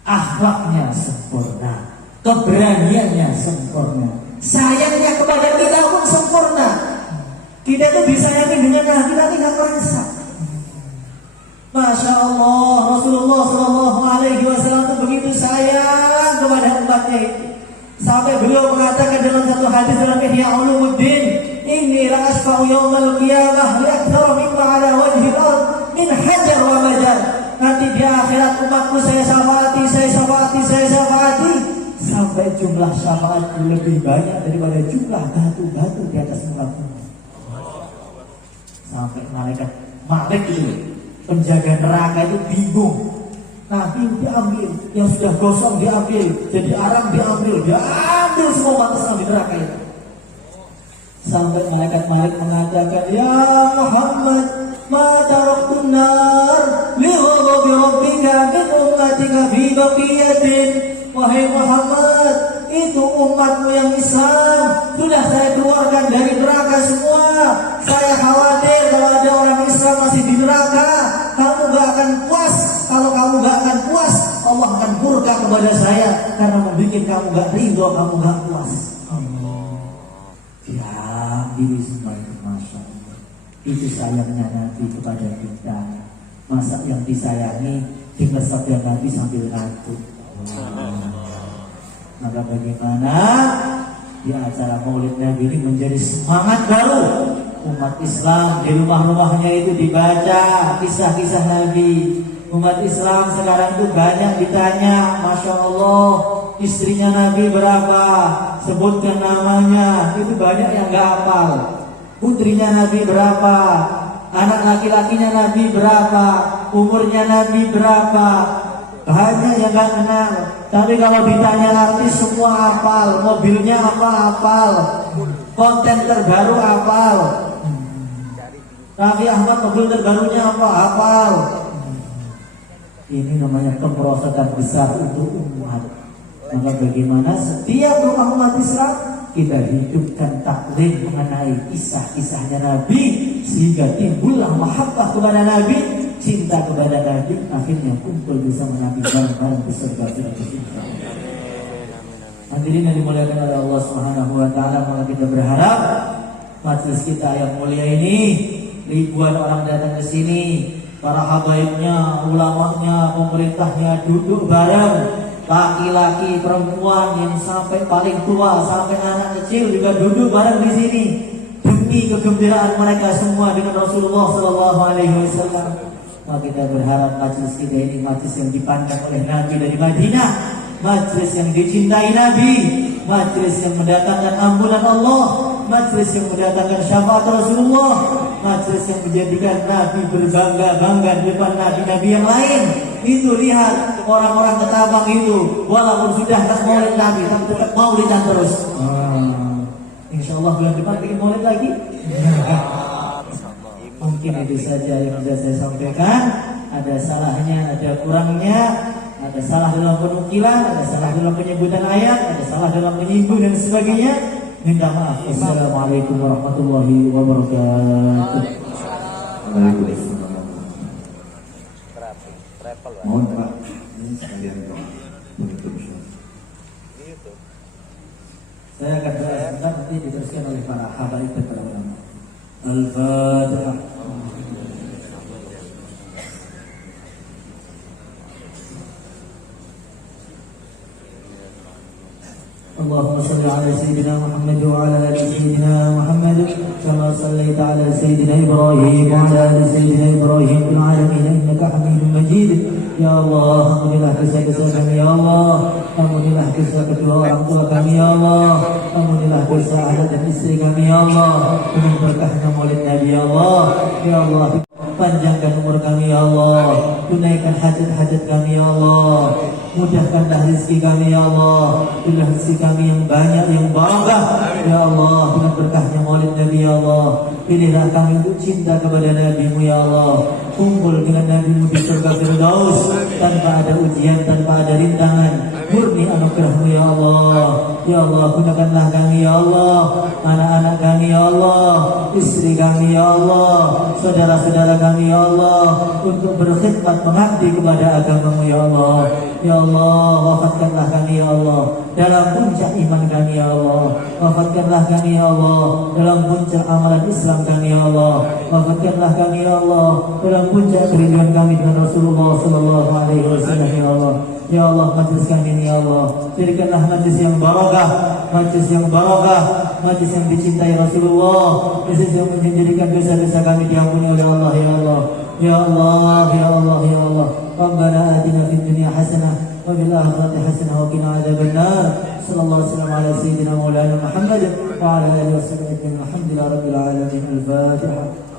Akhlaknya sempurna, keberaniannya sempurna, sayangnya kepada kita pun sempurna. Kita itu disayangi dengan Nabi, tapi nggak merasa. Masya Allah, Rasulullah Shallallahu Alaihi Wasallam itu begitu sayang kepada umatnya itu. Sampai beliau mengatakan dalam satu hadis dalam Ihya Ulumuddin, inni la asfa'u yawmal qiyamah li aktsara mimma ala wajhi al-ard min hajar wa majar. Nanti di akhirat umatku saya syafaati sampai jumlah syafaatku lebih banyak daripada jumlah batu-batu di atas muka bumi. Sampai malaikat Malik itu, penjaga neraka itu bingung. Nabi diambil, yang sudah gosong diambil, jadi arang diambil semua batas Nabi neraka itu. Sampai malaikat Malik mengatakan, ya Muhammad, ma taraktun nar li ghadabi rabbika min ummatika fi baqiyatin. Wahai Muhammad, itu umatmu yang Islam sudah saya keluarkan dari neraka semua. Saya khawatir kalau ada orang Islam masih di neraka, kamu gak akan puas. Kalau kamu gak akan puas, Allah akan murka kepada saya karena membuat kamu gak ridho, kamu gak puas. Ya, diri semua itu Masya Allah. Itu sayangnya Nabi kepada kita. Masa yang disayangi tinggal sabda Nabi sambil ngantuk. Maka bagaimana di acara Maulid Nabi ini menjadi semangat baru umat Islam. Di rumah-rumahnya itu dibaca kisah-kisah Nabi. Umat Islam sekarang itu banyak ditanya, Masya Allah, istrinya Nabi berapa? Sebutkan namanya. Itu banyak yang gak hafal. Putrinya Nabi berapa? Anak laki-lakinya Nabi berapa? Umurnya Nabi berapa? Banyak yang gak kenal. Tapi kalau ditanya artis semua hafal. Mobilnya apa hafal. Konten terbaru hafal. Raffi Ahmad mobil terbarunya apa hafal. Ini namanya kemerosotan besar untuk umat. Maka bagaimana setiap rumah umat Islam kita hidupkan taklim mengenai kisah-kisahnya Nabi, sehingga timbullah mahabbah kepada Nabi, cinta kepada Nabi, akhirnya kumpul bersama Nabi bareng-bareng di surga. Hadirin yang dimuliakan oleh Allah Subhanahu wa taala, maka kita berharap majelis kita yang mulia ini, ribuan orang datang ke sini, para habaibnya, ulamanya, pemerintahnya duduk bareng. Laki-laki, perempuan yang sampai paling tua, sampai anak kecil juga duduk bareng di sini demi kegembiraan mereka semua dengan Rasulullah Sallallahu Alaihi Wasallam. Maka kita berharap majelis kita ini majelis yang dipandang oleh Nabi dari Madinah, majelis yang dicintai Nabi, majelis yang mendatangkan ampunan Allah, majelis yang mendatangkan syafaat Rasulullah, majelis yang menjadikan Nabi berbangga-bangga di depan Nabi-Nabi yang lain. Itu lihat orang-orang Ketabang itu, walaupun sudah tak maulid Nabi, tapi tetap maulidan terus. Insya Allah bulan depan bikin maulid lagi. Mungkin itu saja yang bisa saya sampaikan. Ada salahnya, ada kurangnya, ada salah dalam penukilan, ada salah dalam penyebutan ayat, ada salah dalam menyinggung dan sebagainya. Minta maaf. Assalamualaikum warahmatullahi wabarakatuh. Waalaikumsalam. Mohon Pak, ini sekalian doa penutup show. Saya akan doa sebentar, nanti diteruskan oleh para habaib dan para ulama. Al-Fatihah. اللهم صل على سيدنا محمد وعلى ال سيدنا محمد كما صليت على سيدنا ابراهيم وعلى ال سيدنا ابراهيم في العالمين انك حميد مجيد. Ya Allah, ampunilah dosa-dosa kami ya Allah, ampunilah dosa kedua orang tua kami ya Allah, ampunilah dosa anak dan istri kami ya Allah, dengan berkahnya maulid Nabi ya Allah. Ya Allah, panjangkan umur kami ya Allah, tunaikan hajat-hajat kami ya Allah, mudahkanlah rezeki kami ya Allah, dengan rezeki kami yang banyak, yang barakah ya Allah, dengan berkahnya maulid Nabi ya Allah. Pilihlah kami untuk cinta kepada Nabi-Mu ya Allah, kumpul dengan Nabi-Mu di surga Firdaus, tanpa ada ujian, tanpa ada rintangan, murni anugerah-Mu ya Allah. Ya Allah, gunakanlah kami ya Allah, anak-anak kami ya Allah, istri kami ya Allah, saudara-saudara kami ya Allah, untuk berkhidmat mengabdi kepada agama-Mu ya Allah. Ya Allah, wafatkanlah kami ya Allah dalam puncak iman kami ya Allah, wafatkanlah kami ya Allah dalam puncak amalan Islam kami ya Allah, wafatkanlah kami ya Allah dalam puncak kerinduan kami dengan Rasulullah Sallallahu Alaihi Wasallam ya Allah. Ya Allah, majlis kami ini ya Allah, jadikanlah majlis yang barakah, majlis yang barakah, majlis yang dicintai Rasulullah, majlis yang menjadikan dosa-dosa kami diampuni oleh Allah ya Allah. Ya Allah, ya Allah, ya Allah. Rabbana atina fid dunya hasanah wa fil akhirati hasanah wa qina adzabannar. Sallallahu alaihi wasallam ala sayyidina maulana Muhammad wa ala alihi wasallam. Alhamdulillah rabbil alamin. Al-Fatihah.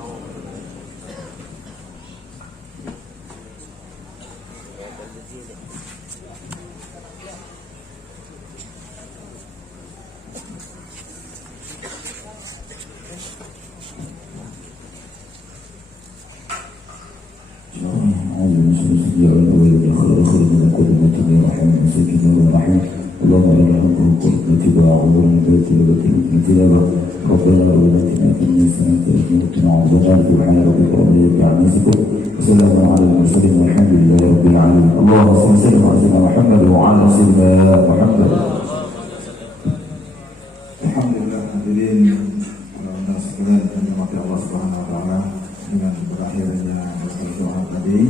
Ayo. يا أولنا خير من كل متن يا رحمن مساكين يا رحيم اللهم ارحمهم قرة اتباع والبيت التي تلابا ربنا ولاتنا في النساء تأتينا عظنا سبحان ربك رب العزة عما يصفون وسلام على المرسلين والحمد لله رب العالمين اللهم صل وسلم على سيدنا محمد وعلى سيدنا محمد. Alhamdulillah hadirin anda sekalian yang dirahmati Allah Subhanahu wa taala, dengan berakhirnya doa tadi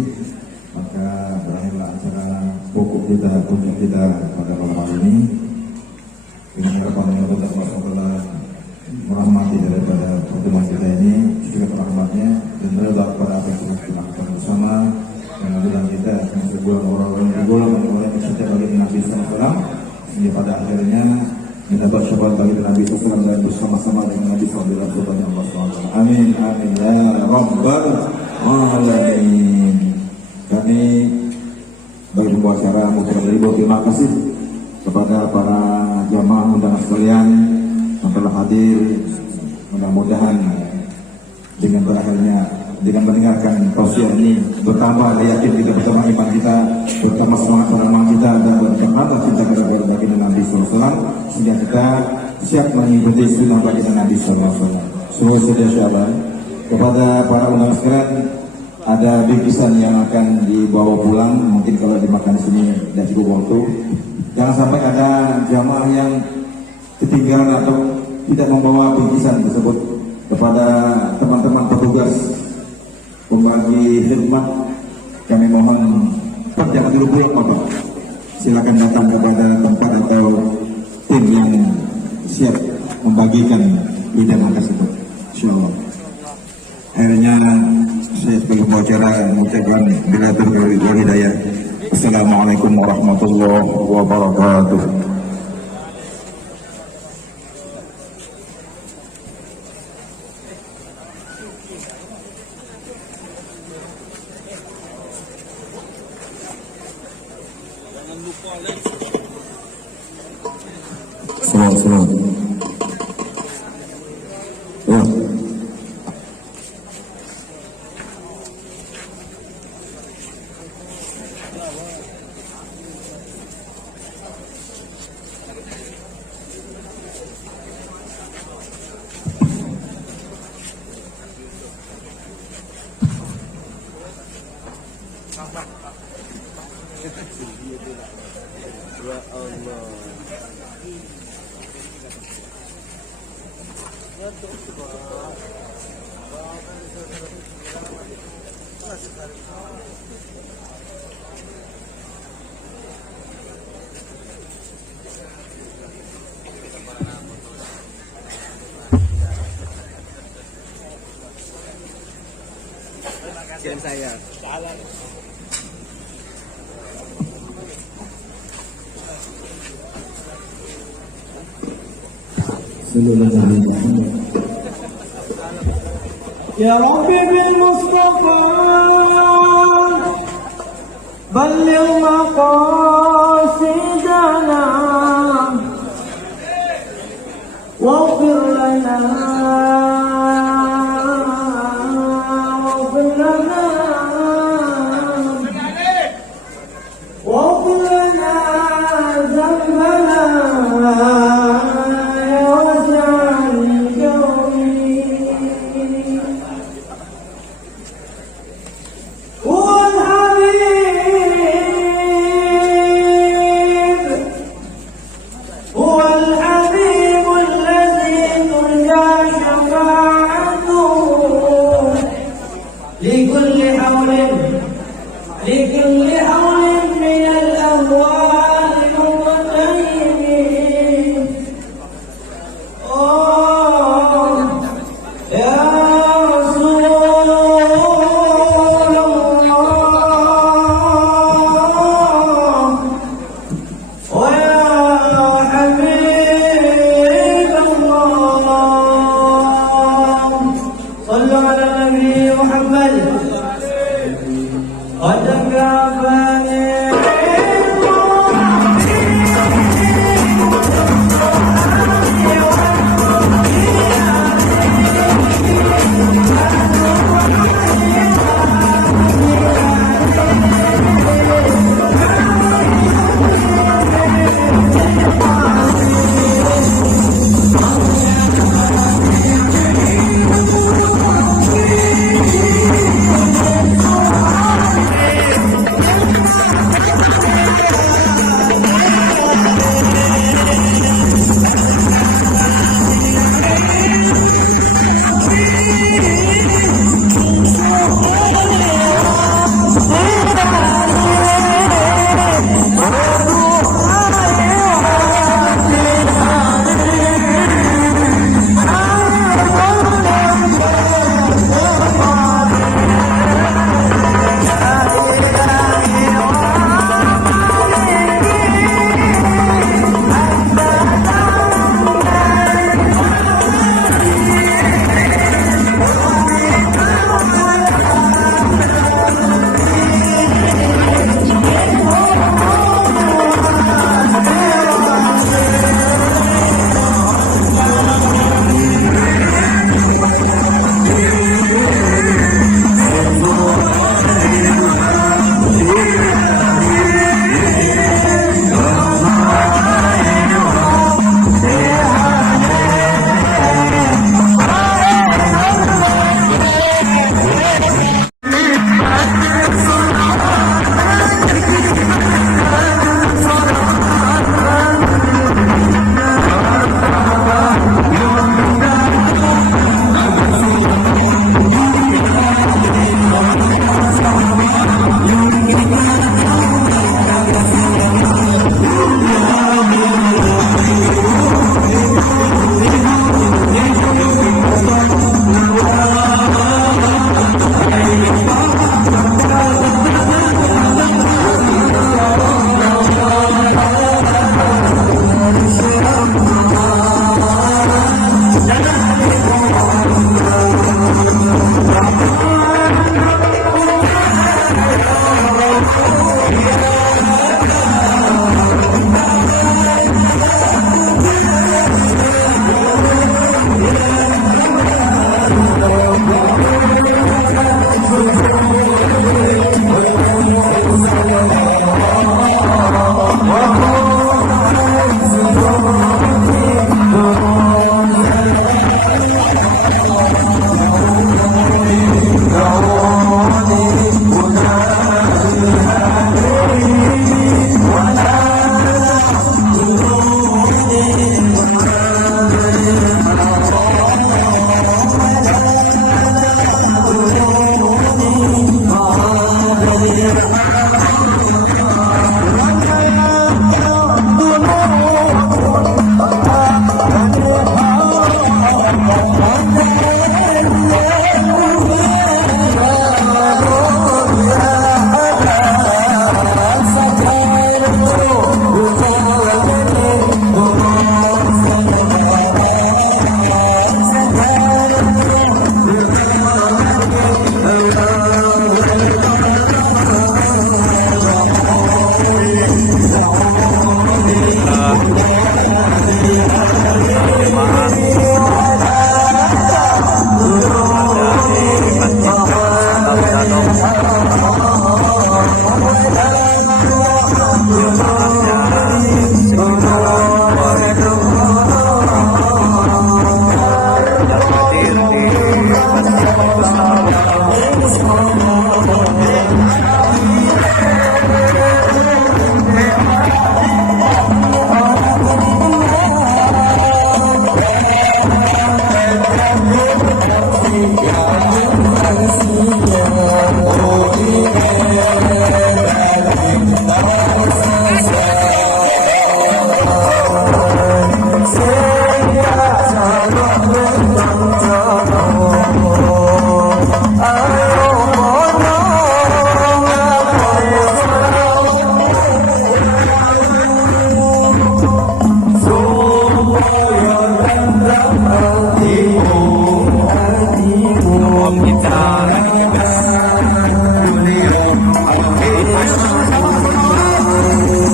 maka berakhirlah acara pokok kita, puncak kita pada malam hari ini, dengan harapan Allah Subhanahu wa taala merahmati daripada pertemuan kita ini, juga rahmatnya dan redha kepada apa yang kita lakukan bersama, dan mudah kita akan segolong orang-orang yang digolongkan setiap bagi Nabi SAW, sehingga pada akhirnya mendapat syafaat bagi Nabi SAW dan bersama-sama dengan Nabi SAW dalam surganya Allah SWT. Amin, amin ya rabbal alamin. Kami bagi pembawa acara mengucapkan ribuan terima kasih kepada para jamaah undangan sekalian yang telah hadir. Mudah-mudahan dengan berakhirnya, dengan mendengarkan tausiah ini, bertambah yakin kita, bertambah iman kita, bertambah semangat semangat kita, dan bertambah cinta kepada baginda Nabi SAW, sehingga kita siap mengikuti sunnah baginda Nabi SAW. Semoga saja insyaallah. Kepada para undangan sekalian, ada bingkisan yang akan dibawa pulang. Mungkin kalau dimakan di sini tidak cukup waktu. Jangan sampai ada jamaah yang ketinggalan atau tidak membawa bingkisan tersebut. Kepada teman-teman petugas pembagi khidmat, kami mohon jangan dulu motor. Silakan datang kepada tempat atau tim yang siap membagikan hidangan tersebut. Insyaallah. Akhirnya saya sebagai pembawa acara mengucapkan bila terkait hidayah. Assalamualaikum warahmatullahi wabarakatuh. Selamat. Ya. Ya Allah. Kirim saya. Ya Rabbi bil Mustafa balligh maqasidana waghfir lana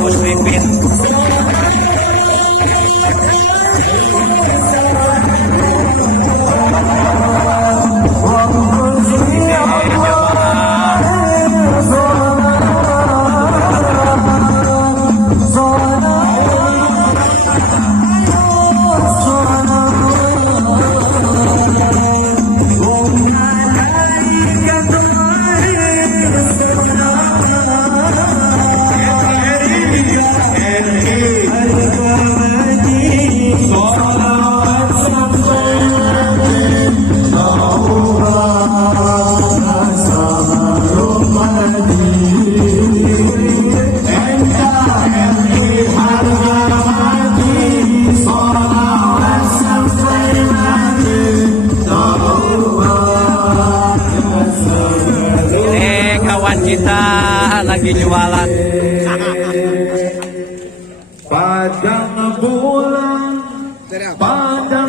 Bos Pipin. Kita lagi jualan. Padang bulan, padang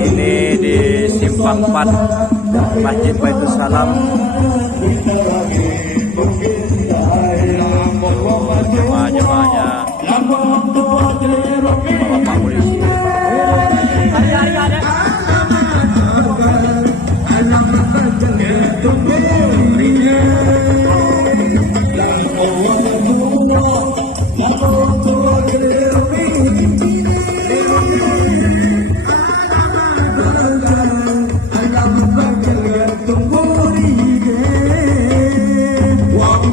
Ini di Simpang 4 Masjid Baitul Salam. Jemaah-jemaahnya Bapak polisi. Wow.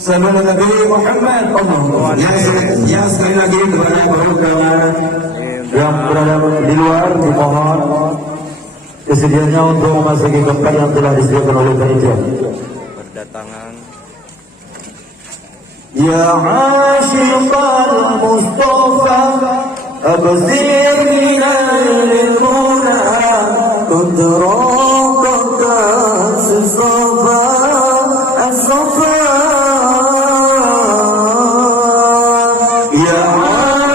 Salam Nabi Muhammad. Ya sekali lagi kepada para yang berada di luar dimohon kesediaannya untuk memasuki tempat yang telah disediakan oleh panitia. Berdatangan. Ya Ashiqal Mustafa abzir min al-muna kudraka as-safa as-safa ya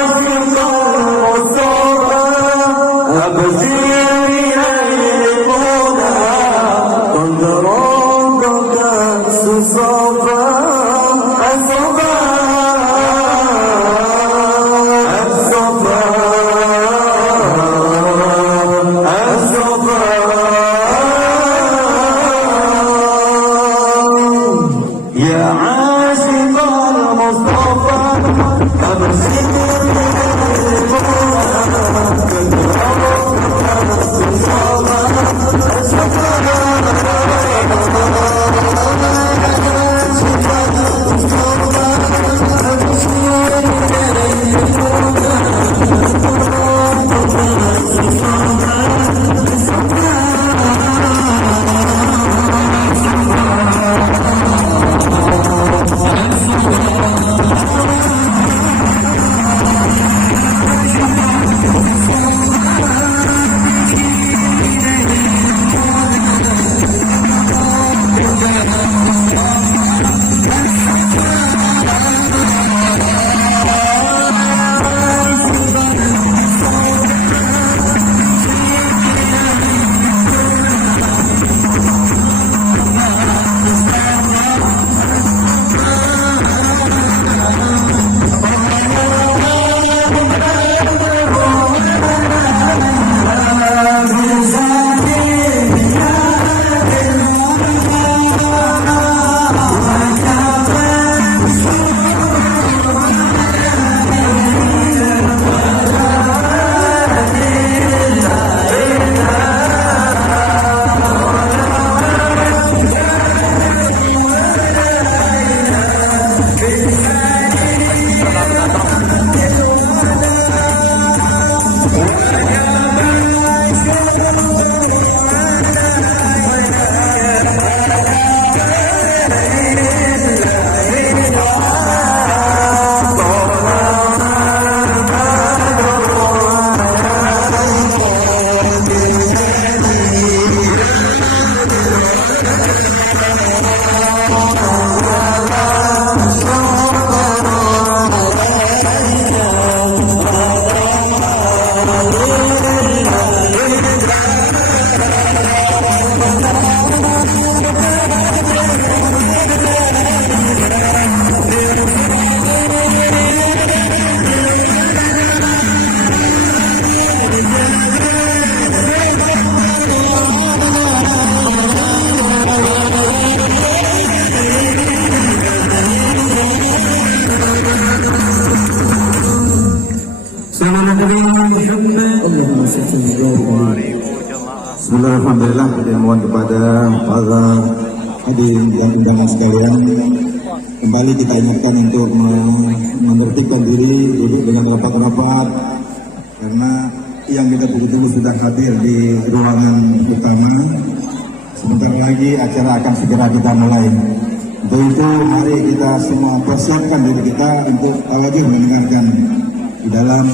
Ashiqal Mustafa abzir min al-muna kudraka as-safa Bismillahirrahmanirrahim. Saya mohon kepada para hadirin dan undangan sekalian, kembali kita ingatkan untuk menertibkan diri, duduk dengan rapat-rapat, karena yang kita tunggu sudah hadir di ruangan utama. Sebentar lagi acara akan segera kita mulai. Untuk itu mari kita semua persiapkan diri kita untuk tawajud mendengarkan di dalam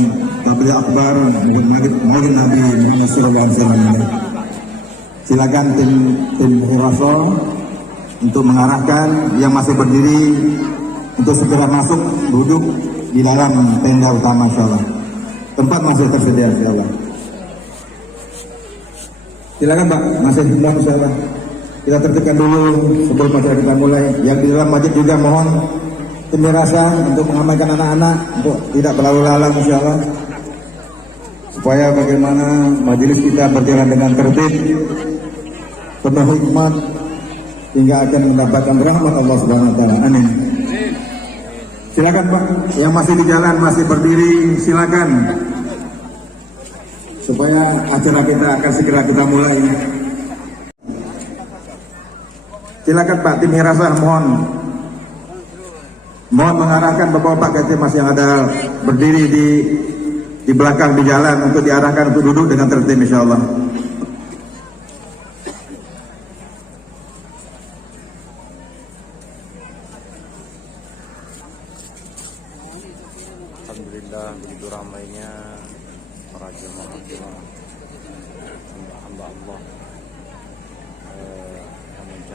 tabligh akbar Maulid Nabi Muhammad sallallahu alaihi wasallam. Silakan tim Hurafa untuk mengarahkan yang masih berdiri untuk segera masuk duduk di dalam tenda utama, insyaallah. Tempat masih tersedia, insyaallah. Silakan Pak, masih belum, insyaallah. Kita tertibkan dulu sebelum acara kita mulai. Yang di dalam masjid juga mohon tim rasa untuk mengamankan anak-anak untuk tidak berlalu lalang, insyaallah, supaya bagaimana majelis kita berjalan dengan tertib, penuh hikmat, hingga akan mendapatkan rahmat Allah Subhanahu wa taala. Amin. Silakan Pak, yang masih di jalan, masih berdiri, silakan. supaya acara kita akan segera kita mulai. Silakan Pak, tim Hirasah mohon mengarahkan bapak-bapak Katimas yang ada berdiri di belakang di jalan untuk diarahkan untuk duduk dengan tertib insyaallah. Alhamdulillah begitu ramainya para jemaah hamba Allah.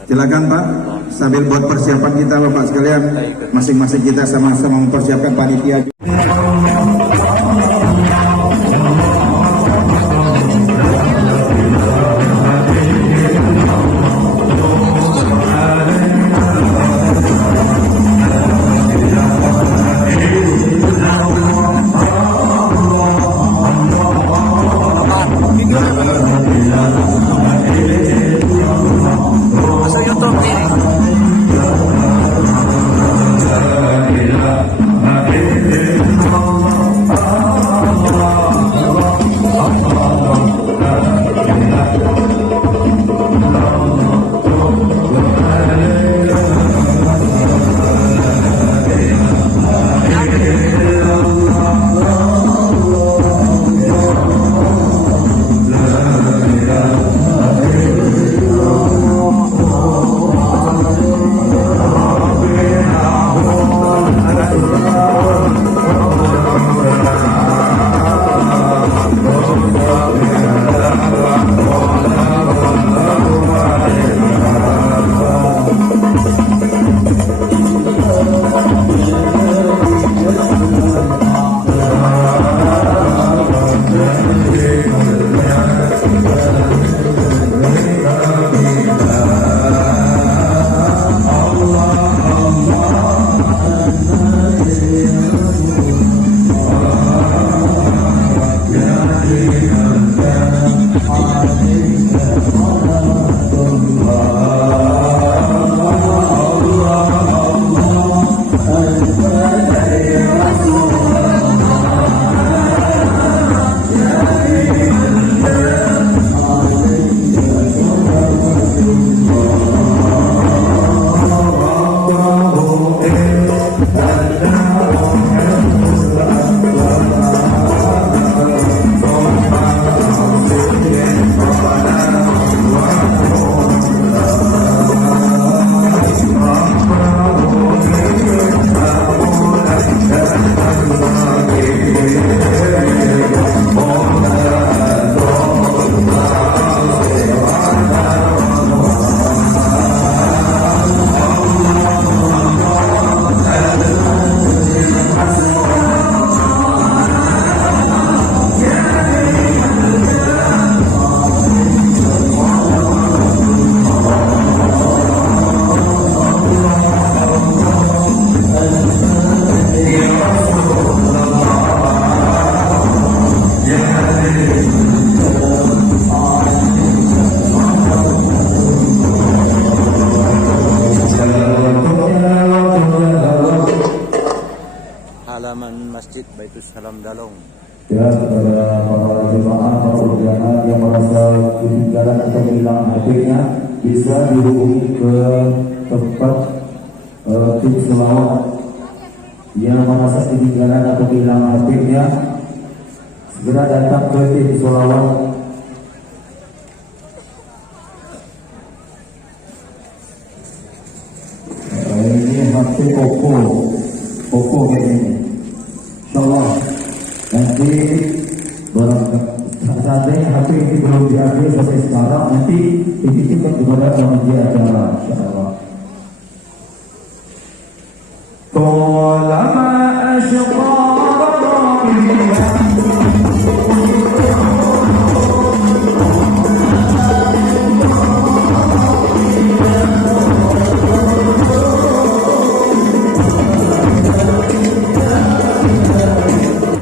Silakan Pak, sambil buat persiapan kita Bapak sekalian, masing-masing kita sama-sama mempersiapkan panitia. Halaman Masjid Baitus Salam Dalong. Ya, kepada para jemaah, para udara yang merasa ketinggalan atau kehilangan HP-nya, bisa dihubungi ke tempat tim selawat yang merasa ketinggalan atau kehilangan HP-nya, segera datang ke tim selawat. Ini HP Oppo kayak ini. InsyaAllah nanti seandainya HP ini belum diambil sampai sekarang, nanti dititipkan kepada panitia acara InsyaAllah. Tolama asyqa